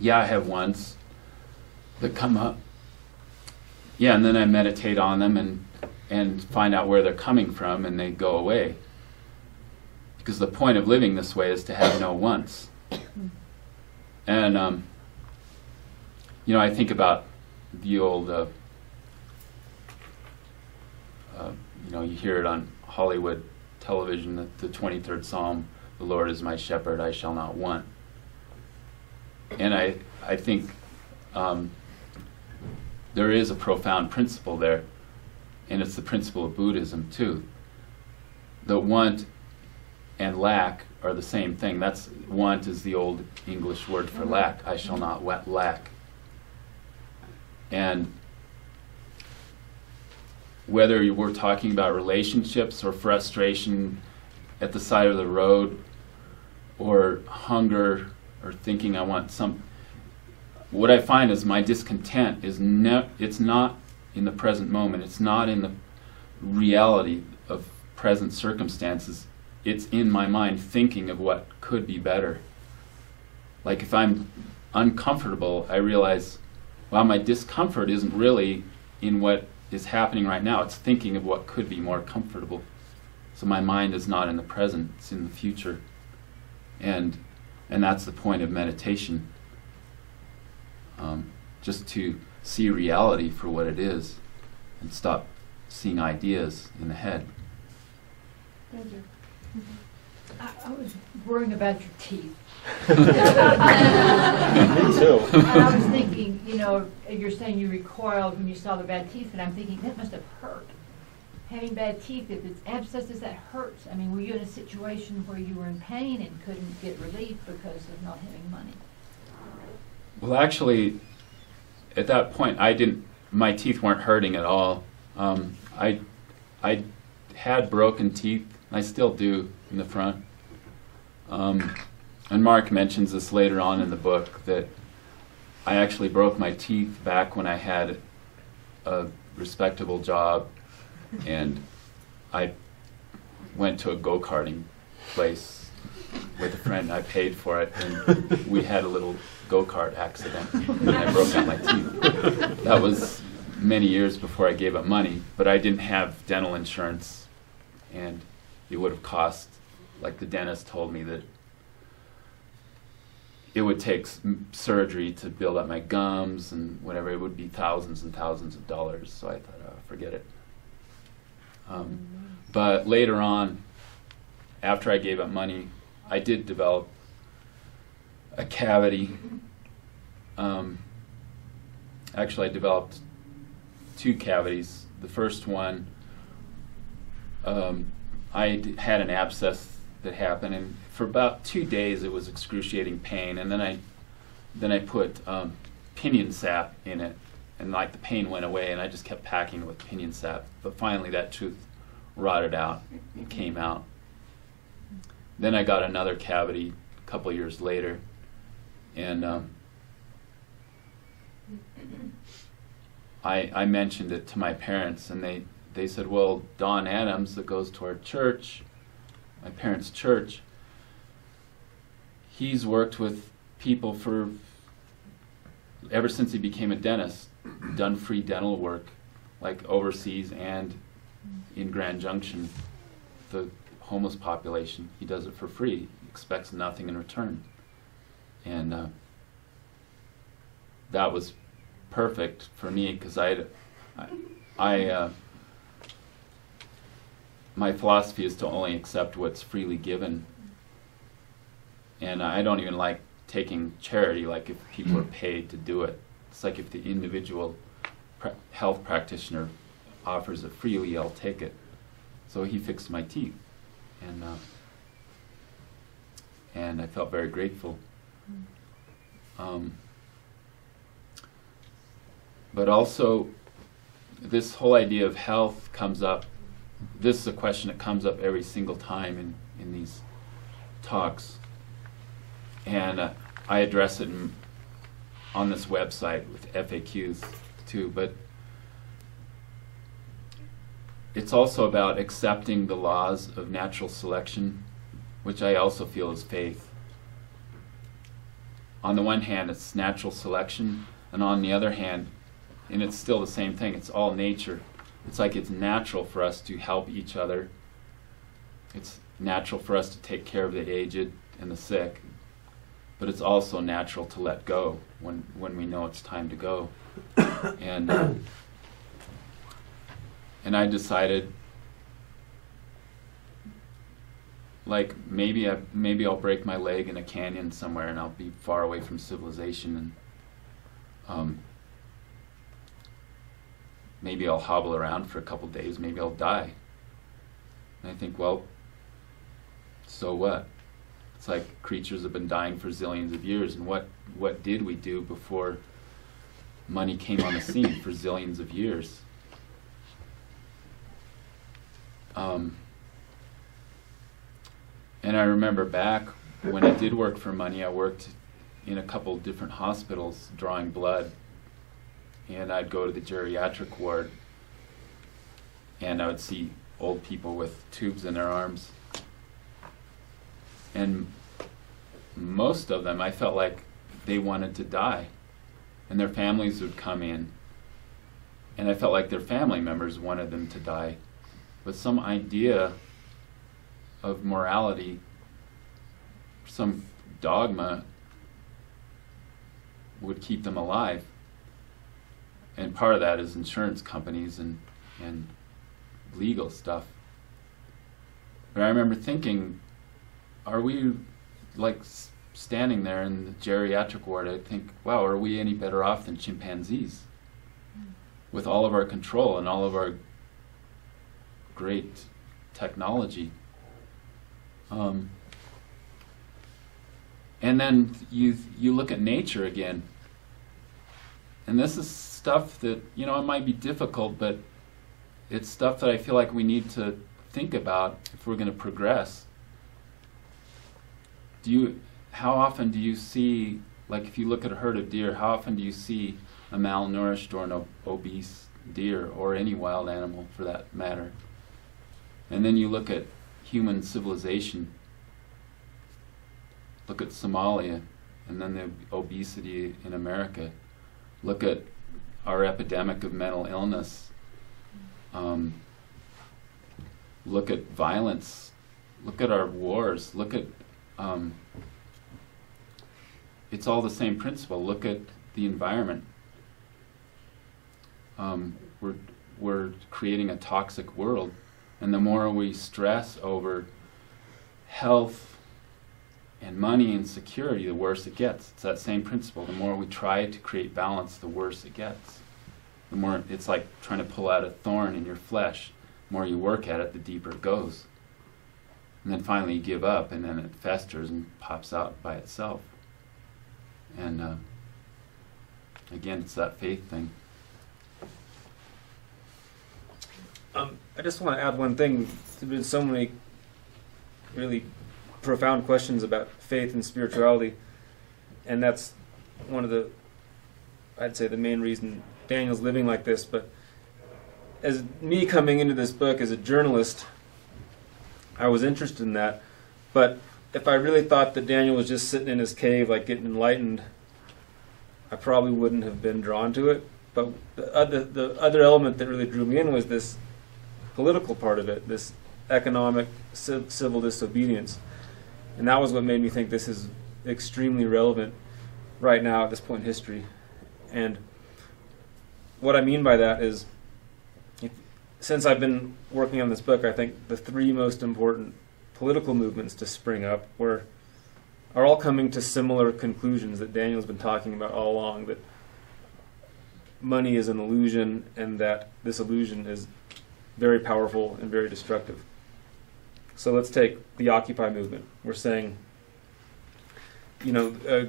yeah, I have wants that come up. Yeah, and then I meditate on them and find out where they're coming from, and they go away. Because the point of living this way is to have no wants. And, I think about the old, you hear it on Hollywood television, the 23rd Psalm, the Lord is my shepherd, I shall not want. And I think there is a profound principle there, and it's the principle of Buddhism too. The want and lack are the same thing. That's want is the old English word for lack. I shall not lack. And whether you were talking about relationships or frustration at the side of the road, or hunger, or thinking I want some, what I find is my discontent is it's not in the present moment. It's not in the reality of present circumstances. It's in my mind thinking of what could be better. Like if I'm uncomfortable, I realize, well, my discomfort isn't really in what is happening right now. It's thinking of what could be more comfortable. So my mind is not in the present, it's in the future. And that's the point of meditation. Just to see reality for what it is and stop seeing ideas in the head. I was worrying about your teeth. Me too. And I was thinking, you're saying you recoiled when you saw the bad teeth, and I'm thinking that must have hurt. Having bad teeth, if it's abscesses, that hurts. I mean, were you in a situation where you were in pain and couldn't get relief because of not having money? Well, actually, at that point, my teeth weren't hurting at all. I had broken teeth. I still do in the front. And Mark mentions this later on in the book, that I actually broke my teeth back when I had a respectable job, and I went to a go-karting place with a friend. I paid for it, and we had a little go-kart accident, and I broke out my teeth. That was many years before I gave up money, but I didn't have dental insurance, and it would have cost, like the dentist told me, that it would take surgery to build up my gums and whatever. It would be thousands and thousands of dollars, so I thought, forget it. But later on, after I gave up money, I did develop a cavity. Actually, I developed 2 cavities. The first one, I had an abscess that happened, and for about 2 days it was excruciating pain, and then I put pinion sap in it, and like the pain went away, and I just kept packing it with pinion sap. But finally that tooth rotted out and came out. Then I got another cavity a couple years later, and I mentioned it to my parents, and they said, well, Don Adams, that goes to our church, my parents' church, he's worked with people ever since he became a dentist, done free dental work, like overseas and in Grand Junction, the homeless population. He does it for free. He expects nothing in return. And that was perfect for me, because my philosophy is to only accept what's freely given. And I don't even like taking charity, like if people are paid to do it. It's like if the individual health practitioner offers it freely, I'll take it. So he fixed my teeth, and I felt very grateful. But also, this whole idea of health comes up. This is a question that comes up every single time in these talks. And I address it on this website with FAQs too. But it's also about accepting the laws of natural selection, which I also feel is faith. On the one hand, it's natural selection, and on the other hand, and it's still the same thing, it's all nature. It's like it's natural for us to help each other. It's natural for us to take care of the aged and the sick, but it's also natural to let go when we know it's time to go. And I decided, like, maybe I'll break my leg in a canyon somewhere and I'll be far away from civilization, and maybe I'll hobble around for a couple days, maybe I'll die. And I think, well, so what? It's like creatures have been dying for zillions of years, and what did we do before money came on the scene for zillions of years? And I remember back when I did work for money, I worked in a couple different hospitals drawing blood, and I'd go to the geriatric ward and I would see old people with tubes in their arms, and most of them, I felt like they wanted to die, and their families would come in, and I felt like their family members wanted them to die, but some idea of morality, some dogma would keep them alive. And part of that is insurance companies and legal stuff. But I remember thinking, are we like standing there in the geriatric ward, I think, wow, are we any better off than chimpanzees? With all of our control and all of our great technology. And then you look at nature again, and this is stuff that, you know, it might be difficult, but it's stuff that I feel like we need to think about if we're going to progress. How often do you see, like if you look at a herd of deer, how often do you see a malnourished or an obese deer, or any wild animal for that matter? And then you look at human civilization, look at Somalia, and then the obesity in America. Look at our epidemic of mental illness. Look at violence. Look at our wars. Look at, it's all the same principle. Look at the environment. We're creating a toxic world, and the more we stress over health and money and security, the worse it gets. It's that same principle. The more we try to create balance, the worse it gets. The more, it's like trying to pull out a thorn in your flesh. The more you work at it, the deeper it goes. And then finally you give up, and then it festers and pops out by itself. And again, it's that faith thing. I just want to add one thing. There's been so many really profound questions about faith and spirituality, and that's one of the, I'd say, the main reason Daniel's living like this. But as me coming into this book as a journalist, I was interested in that. But if I really thought that Daniel was just sitting in his cave, like getting enlightened, I probably wouldn't have been drawn to it. But the other element that really drew me in was this political part of it, this economic civil disobedience. And that was what made me think this is extremely relevant right now at this point in history. And what I mean by that is, since I've been working on this book, I think the three most important political movements to spring up are all coming to similar conclusions that Daniel's been talking about all along, that money is an illusion, and that this illusion is very powerful and very destructive. So let's take the Occupy movement. We're saying,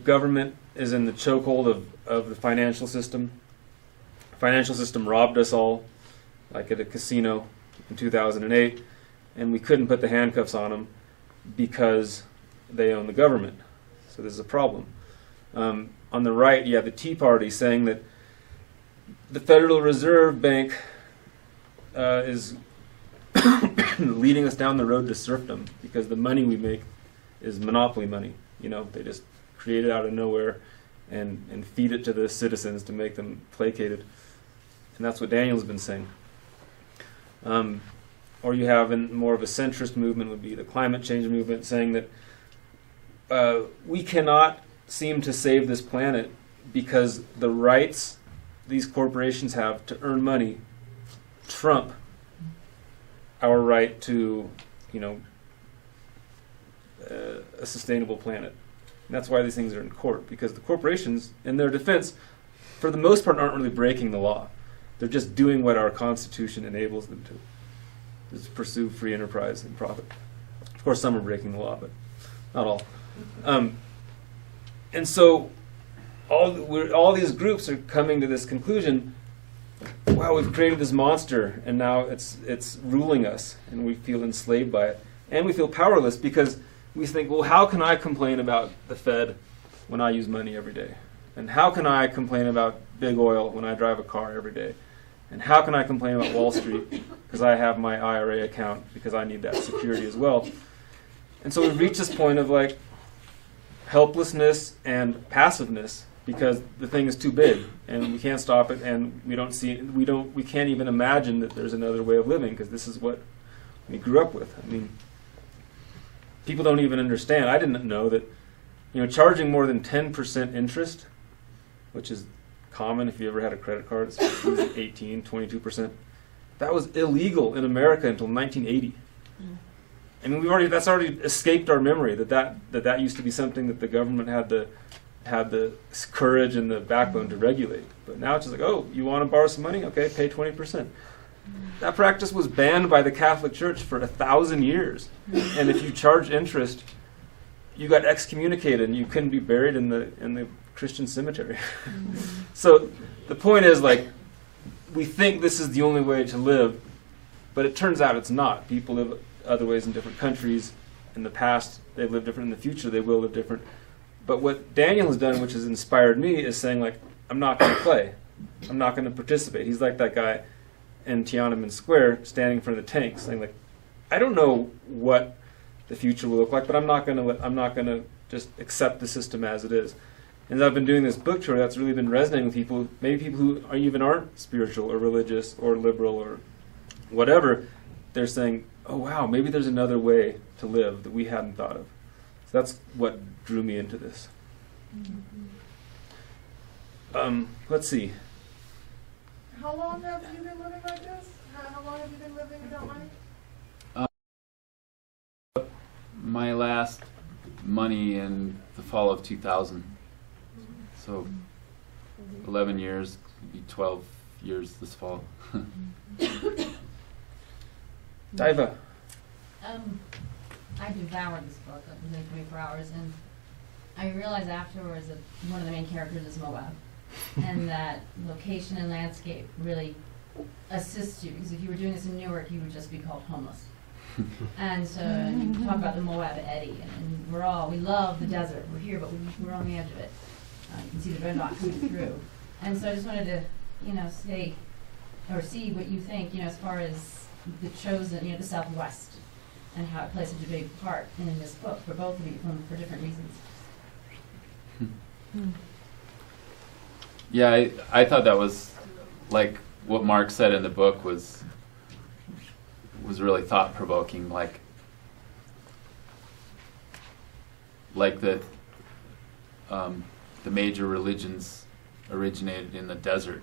government is in the chokehold of the financial system. The financial system robbed us all, like at a casino in 2008, and we couldn't put the handcuffs on them because they own the government. So this is a problem. On the right, you have the Tea Party saying that the Federal Reserve Bank is leading us down the road to serfdom, because the money we make is monopoly money. They just create it out of nowhere and feed it to the citizens to make them placated. And that's what Daniel's been saying. Or you have more of a centrist movement, would be the climate change movement, saying that we cannot seem to save this planet because the rights these corporations have to earn money trump our right to, a sustainable planet. And that's why these things are in court, because the corporations, in their defense, for the most part, aren't really breaking the law. They're just doing what our Constitution enables them to, is pursue free enterprise and profit. Of course, some are breaking the law, but not all. And so all these groups are coming to this conclusion: wow, we've created this monster, and now it's ruling us, and we feel enslaved by it, and we feel powerless because we think, well, how can I complain about the Fed when I use money every day? And how can I complain about big oil when I drive a car every day? And how can I complain about Wall Street because I have my IRA account because I need that security as well? And so we've reached this point of like helplessness and passiveness, because the thing is too big and we can't stop it, and we can't even imagine that there's another way of living, because this is what we grew up with. I mean, people don't even understand. I didn't know that, charging more than 10% interest, which is common if you ever had a credit card, it's usually 18, 22%. That was illegal in America until 1980. I mean, that's already escaped our memory that used to be something that the government had the courage and the backbone to regulate. But now it's just like, oh, you want to borrow some money? Okay, pay 20%. That practice was banned by the Catholic Church for 1,000 years. And if you charged interest, you got excommunicated and you couldn't be buried in the Christian cemetery. So the point is, like, we think this is the only way to live, but it turns out it's not. People live other ways in different countries. In the past, they've lived different. In the future, they will live different. But what Daniel has done, which has inspired me, is saying, like, I'm not going to play. I'm not going to participate. He's like that guy in Tiananmen Square standing in front of the tank saying, like, I don't know what the future will look like, but I'm not going to just accept the system as it is. And as I've been doing this book tour, that's really been resonating with people, maybe people who aren't spiritual or religious or liberal or whatever. They're saying, oh, wow, maybe there's another way to live that we hadn't thought of. So that's what drew me into this. Let's see. How long have you been living like this? How long have you been living without money? My last money in the fall of 2000. So 11 years, be 12 years this fall. Diva. I devoured this book within 24 hours, and I realized afterwards that one of the main characters is Moab, and that location and landscape really assists you, because if you were doing this in Newark, you would just be called homeless. And so you talk about the Moab eddy, and we love the desert. We're here, but we're on the edge of it. You can see the red rock coming through. And so I just wanted to, say, or see what you think, as far as the chosen, the Southwest, and how it plays such a big part in this book for both of you, for different reasons. Yeah, I thought that was, like what Mark said in the book was really thought-provoking, like the major religions originated in the desert,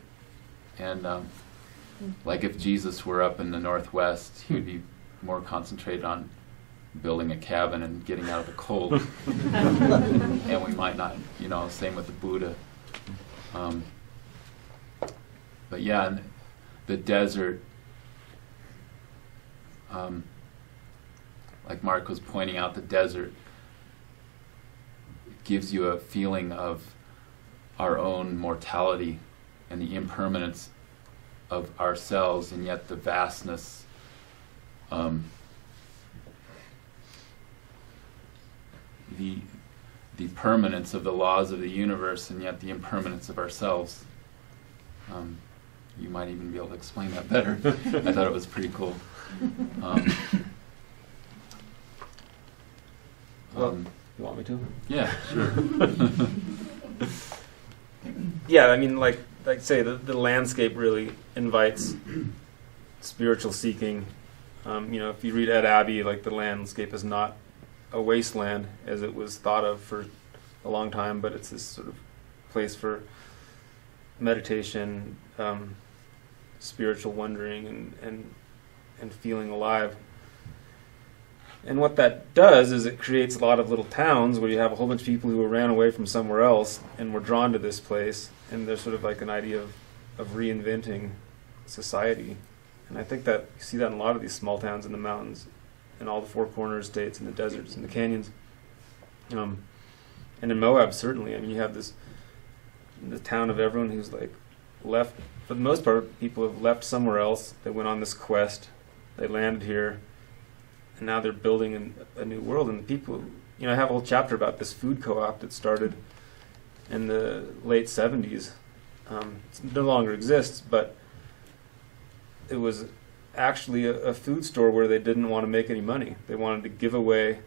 and like if Jesus were up in the Northwest, he would be more concentrated on building a cabin and getting out of the cold, and we might not, same with the Buddha. But yeah, in the desert, like Mark was pointing out, the desert gives you a feeling of our own mortality and the impermanence of ourselves, and yet the vastness, the permanence of the laws of the universe, and yet the impermanence of ourselves. You might even be able to explain that better. I thought it was pretty cool. Well, you want me to? Yeah, sure. Yeah, I mean, like say, the landscape really invites spiritual seeking. If you read Ed Abbey, like the landscape is not a wasteland as it was thought of for a long time, but it's this sort of place for meditation, spiritual wondering, and feeling alive. And what that does is it creates a lot of little towns where you have a whole bunch of people who ran away from somewhere else and were drawn to this place, and there's sort of like an idea of reinventing society. And I think that you see that in a lot of these small towns in the mountains, in all the Four Corners states, in the deserts, in the canyons. And in Moab, certainly. I mean, you have the town of everyone who's like left, for the most part, people have left somewhere else. They went on this quest, they landed here, and now they're building a new world. And the people, I have a whole chapter about this food co-op that started in the late 70s. It no longer exists, but it was actually a food store where they didn't want to make any money. They wanted to give away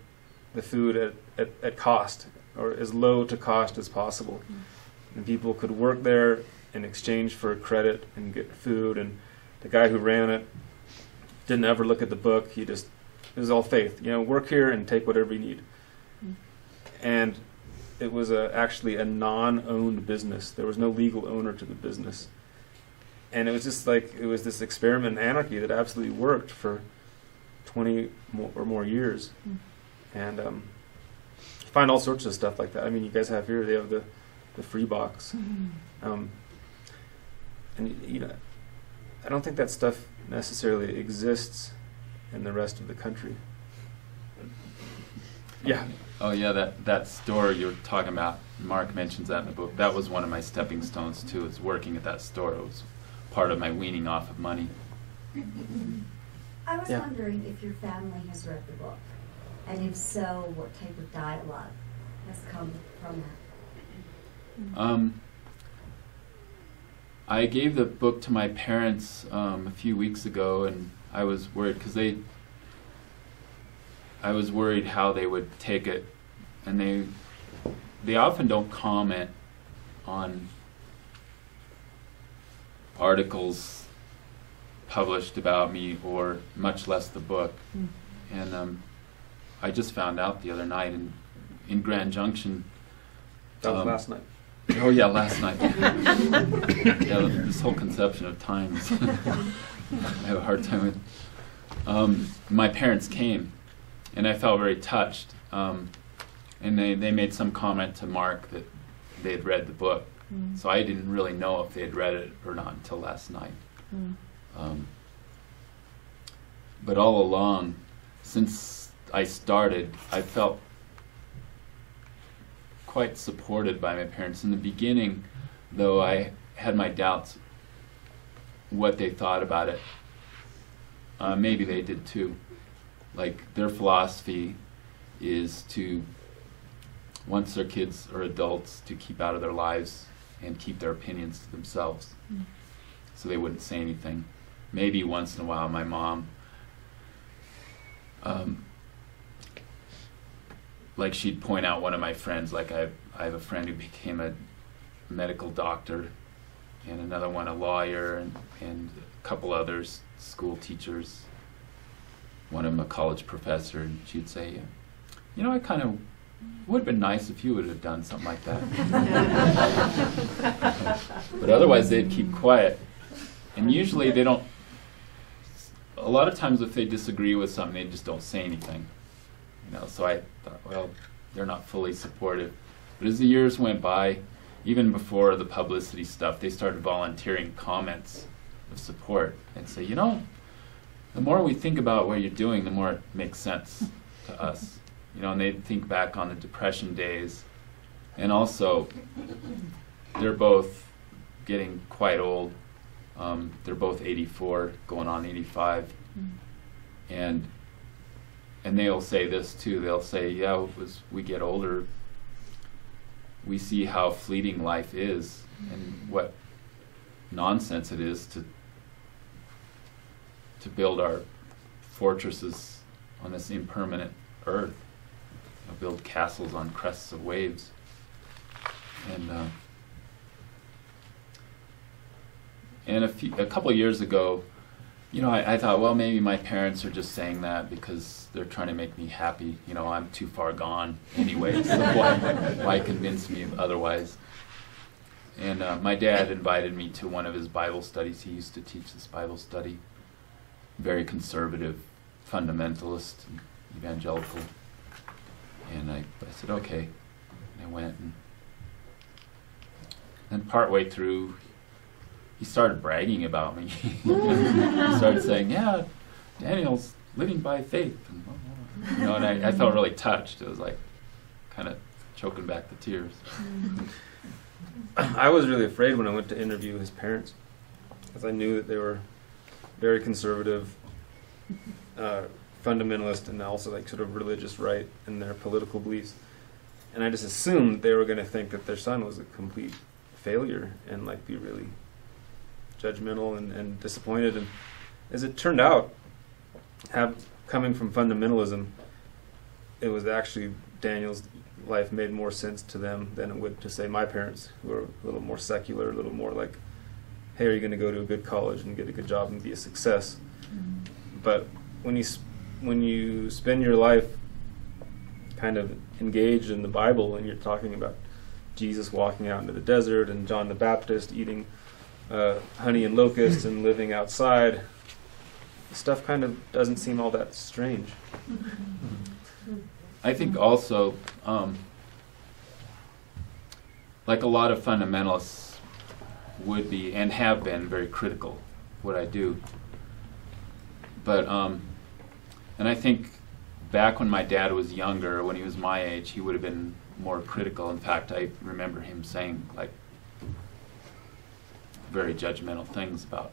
the food at cost, or as low to cost as possible. And people could work there in exchange for credit and get food. And the guy who ran it didn't ever look at the book. It was all faith. Work here and take whatever you need. And it was actually a non-owned business. There was no legal owner to the business. And it was just it was this experiment in anarchy that absolutely worked for 20 or more years. And you find all sorts of stuff like that. I mean, you guys have here, they have the free box. And I don't think that stuff necessarily exists in the rest of the country. Yeah. Oh yeah, that store you're talking about, Mark mentions that in the book. That was one of my stepping stones too, is working at that store. It was part of my weaning off of money. I was Yeah. wondering if your family has read the book, and if so, what type of dialogue has come from that? I gave the book to my parents a few weeks ago, and I was worried because I was worried how they would take it, and they often don't comment on articles published about me, or much less the book. And I just found out the other night in Grand Junction. That was last night. Oh yeah, last night. Yeah, this whole conception of time is I have a hard time with. My parents came, and I felt very touched. And they made some comment to Mark that they had read the book. So I didn't really know if they had read it or not until last night. But all along, since I started, I felt quite supported by my parents. In the beginning, though, I had my doubts what they thought about it. Maybe they did too. Like, their philosophy is to, once their kids are adults, to keep out of their lives and keep their opinions to themselves. So they wouldn't say anything. Maybe once in a while my mom, like, she'd point out one of my friends, like I have a friend who became a medical doctor, and another one a lawyer, and a couple others, school teachers, one of them a college professor, and she'd say, I kind of would have been nice if you would have done something like that. But otherwise they'd keep quiet. And usually they don't, a lot of times if they disagree with something, they just don't say anything. So I thought, well, they're not fully supportive. But as the years went by, even before the publicity stuff, they started volunteering comments of support and say, the more we think about what you're doing, the more it makes sense to us. And they think back on the Depression days. And also, they're both getting quite old. They're both 84, going on 85. And they'll say this too. They'll say, as we get older, we see how fleeting life is and what nonsense it is to build our fortresses on this impermanent earth, build castles on crests of waves. And a couple of years ago, I thought, well, maybe my parents are just saying that because they're trying to make me happy. I'm too far gone anyway, so why convince me otherwise? And my dad invited me to one of his Bible studies. He used to teach this Bible study, very conservative, fundamentalist, evangelical. And I said, okay. And I went, and partway through, he started bragging about me. He started saying, yeah, Daniel's living by faith. And I felt really touched. It was like kind of choking back the tears. I was really afraid when I went to interview his parents, because I knew that they were very conservative, fundamentalist, and also like sort of religious right in their political beliefs. And I just assumed they were going to think that their son was a complete failure and like be really judgmental and disappointed. And as it turned out, coming from fundamentalism, it was actually Daniel's life made more sense to them than it would to, say, my parents, who are a little more secular, a little more like, hey, are you going to go to a good college and get a good job and be a success? But when you spend your life kind of engaged in the Bible and you're talking about Jesus walking out into the desert and John the Baptist eating honey and locusts and living outside, stuff kind of doesn't seem all that strange. I think also, like a lot of fundamentalists would be and have been very critical of what I do. But, and I think back when my dad was younger, when he was my age, he would have been more critical. In fact, I remember him saying like very judgmental things about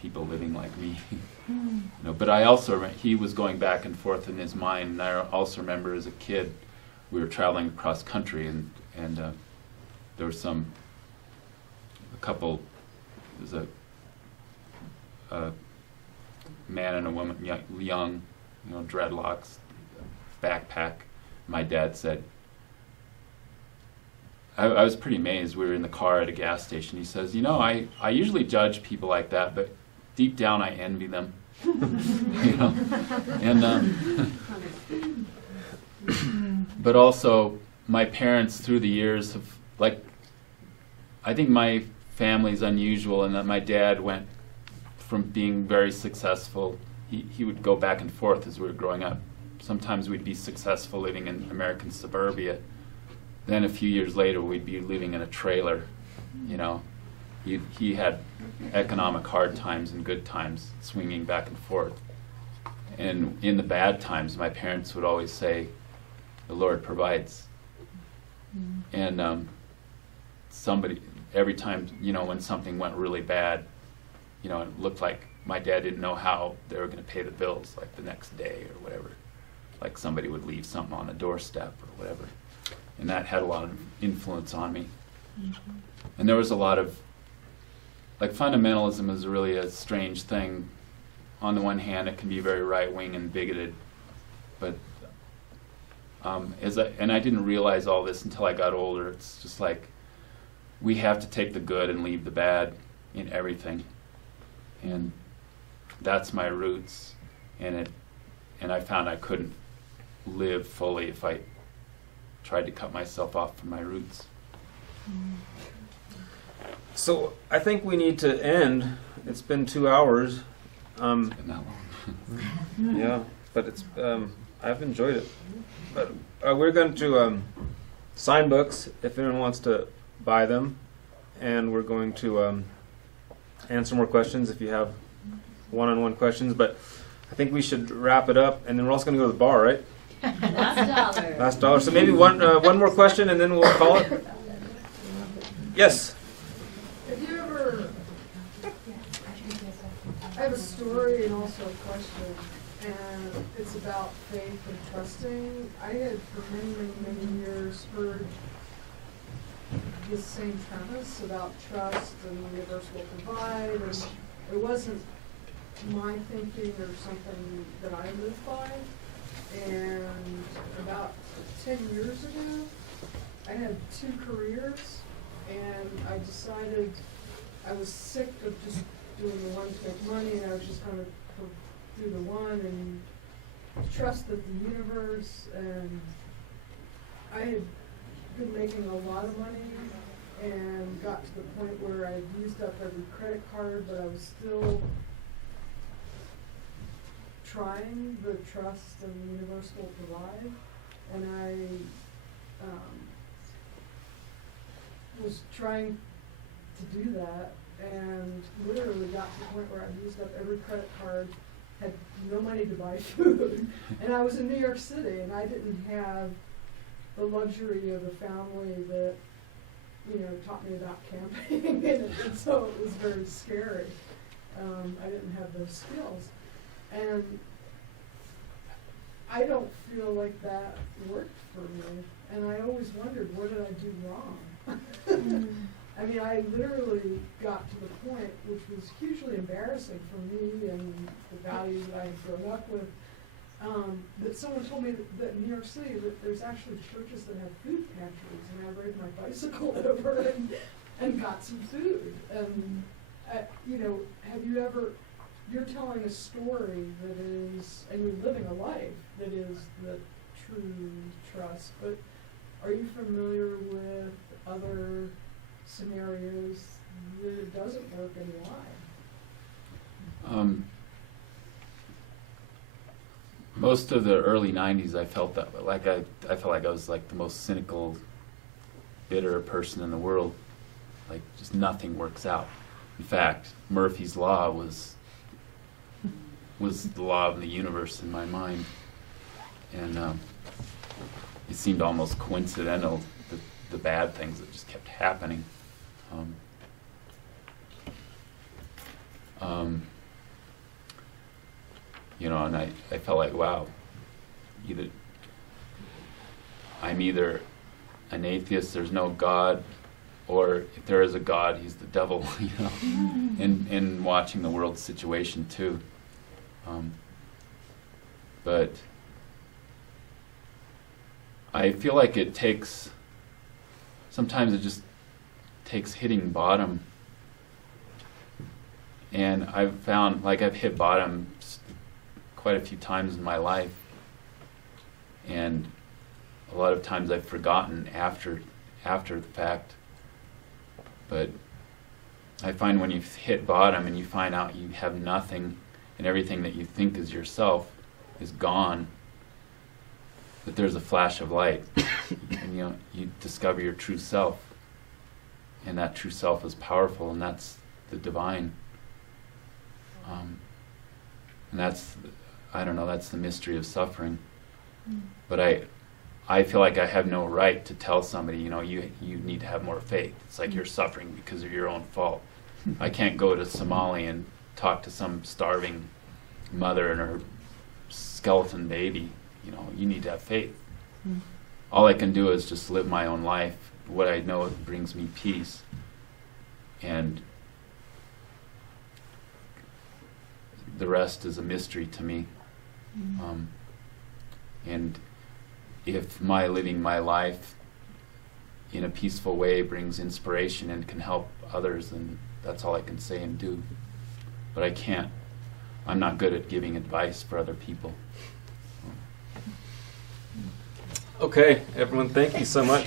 people living like me. But I also he was going back and forth in his mind, and I also remember as a kid we were traveling across country, and there was a couple, there was a man and a woman, young, dreadlocks, backpack. My dad said, I was pretty amazed. We were in the car at a gas station. He says, I usually judge people like that, but deep down I envy them. And but also my parents through the years have, like, I think my family's unusual in that my dad went from being very successful. He would go back and forth as we were growing up. Sometimes we'd be successful living in American suburbia. Then a few years later we'd be living in a trailer. He had economic hard times and good times, swinging back and forth. And in the bad times, my parents would always say, the Lord provides. And every time, when something went really bad, it looked like my dad didn't know how they were going to pay the bills, like the next day or whatever. Like somebody would leave something on the doorstep or whatever. And that had a lot of influence on me. And there was a lot of, like, fundamentalism is really a strange thing. On the one hand, it can be very right-wing and bigoted, but I didn't realize all this until I got older. It's just like we have to take the good and leave the bad in everything, and that's my roots. And I found I couldn't live fully if I tried to cut myself off from my roots. So I think we need to end. It's been 2 hours. It's been that long. Yeah, but it's I've enjoyed it. But we're going to sign books if anyone wants to buy them, and we're going to answer more questions if you have one-on-one questions. But I think we should wrap it up, and then we're also going to go to the bar, right? Last dollar. Last dollar. So maybe one more question, and then we'll call it. Yes. Have you ever, I have a story and also a question, and it's about faith and trusting. I had for many years heard this same premise about trust and the universe will provide, and it wasn't my thinking or something that I live by. And about 10 years ago, I had 2 careers, and I decided I was sick of just doing the one to make money, and I was just going to do the one and trust that the universe. And I had been making a lot of money and got to the point where I used up every credit card, but I was still trying. The trust and the universe will provide. And I was trying to do that, and literally got to the point where I used up every credit card, had no money to buy food, and I was in New York City, and I didn't have the luxury of a family that, you know, taught me about camping, and so it was very scary. I didn't have those skills, and I don't feel like that worked for me, and I always wondered, what did I do wrong? I mean, I literally got to the point, which was hugely embarrassing for me and the values that I had grown up with, that someone told me that in New York City that there's actually churches that have food pantries, and I rode my bicycle over and got some food. And, you know, have you ever, you're telling a story that is, and you're living a life that is the true trust, but are you familiar with other scenarios that it doesn't work and why? Most of the early 90s I felt that way. Like I felt like I was like the most cynical, bitter person in the world. Like just nothing works out. In fact, Murphy's Law was the law of the universe in my mind. And it seemed almost coincidental, the bad things that just kept happening. You know, and I felt like, wow, I'm either an atheist, there's no God, or if there is a God, he's the devil, you know, in watching the world situation too. But I feel like it takes, sometimes it just takes hitting bottom. And I've found, like I've hit bottom quite a few times in my life. And a lot of times I've forgotten after the fact. But I find when you hit bottom and you find out you have nothing and everything that you think is yourself is gone, that there's a flash of light. And you discover your true self. And that true self is powerful, and that's the divine. And that's, I don't know, that's the mystery of suffering. But I feel like I have no right to tell somebody, you know, you need to have more faith. It's like you're suffering because of your own fault. I can't go to Somalia and talk to some starving mother and her skeleton baby. You know, you need to have faith. All I can do is just live my own life. What I know brings me peace. And the rest is a mystery to me. And if my living my life in a peaceful way brings inspiration and can help others, then that's all I can say and do. But I can't. I'm not good at giving advice for other people. Okay, everyone, thank you so much.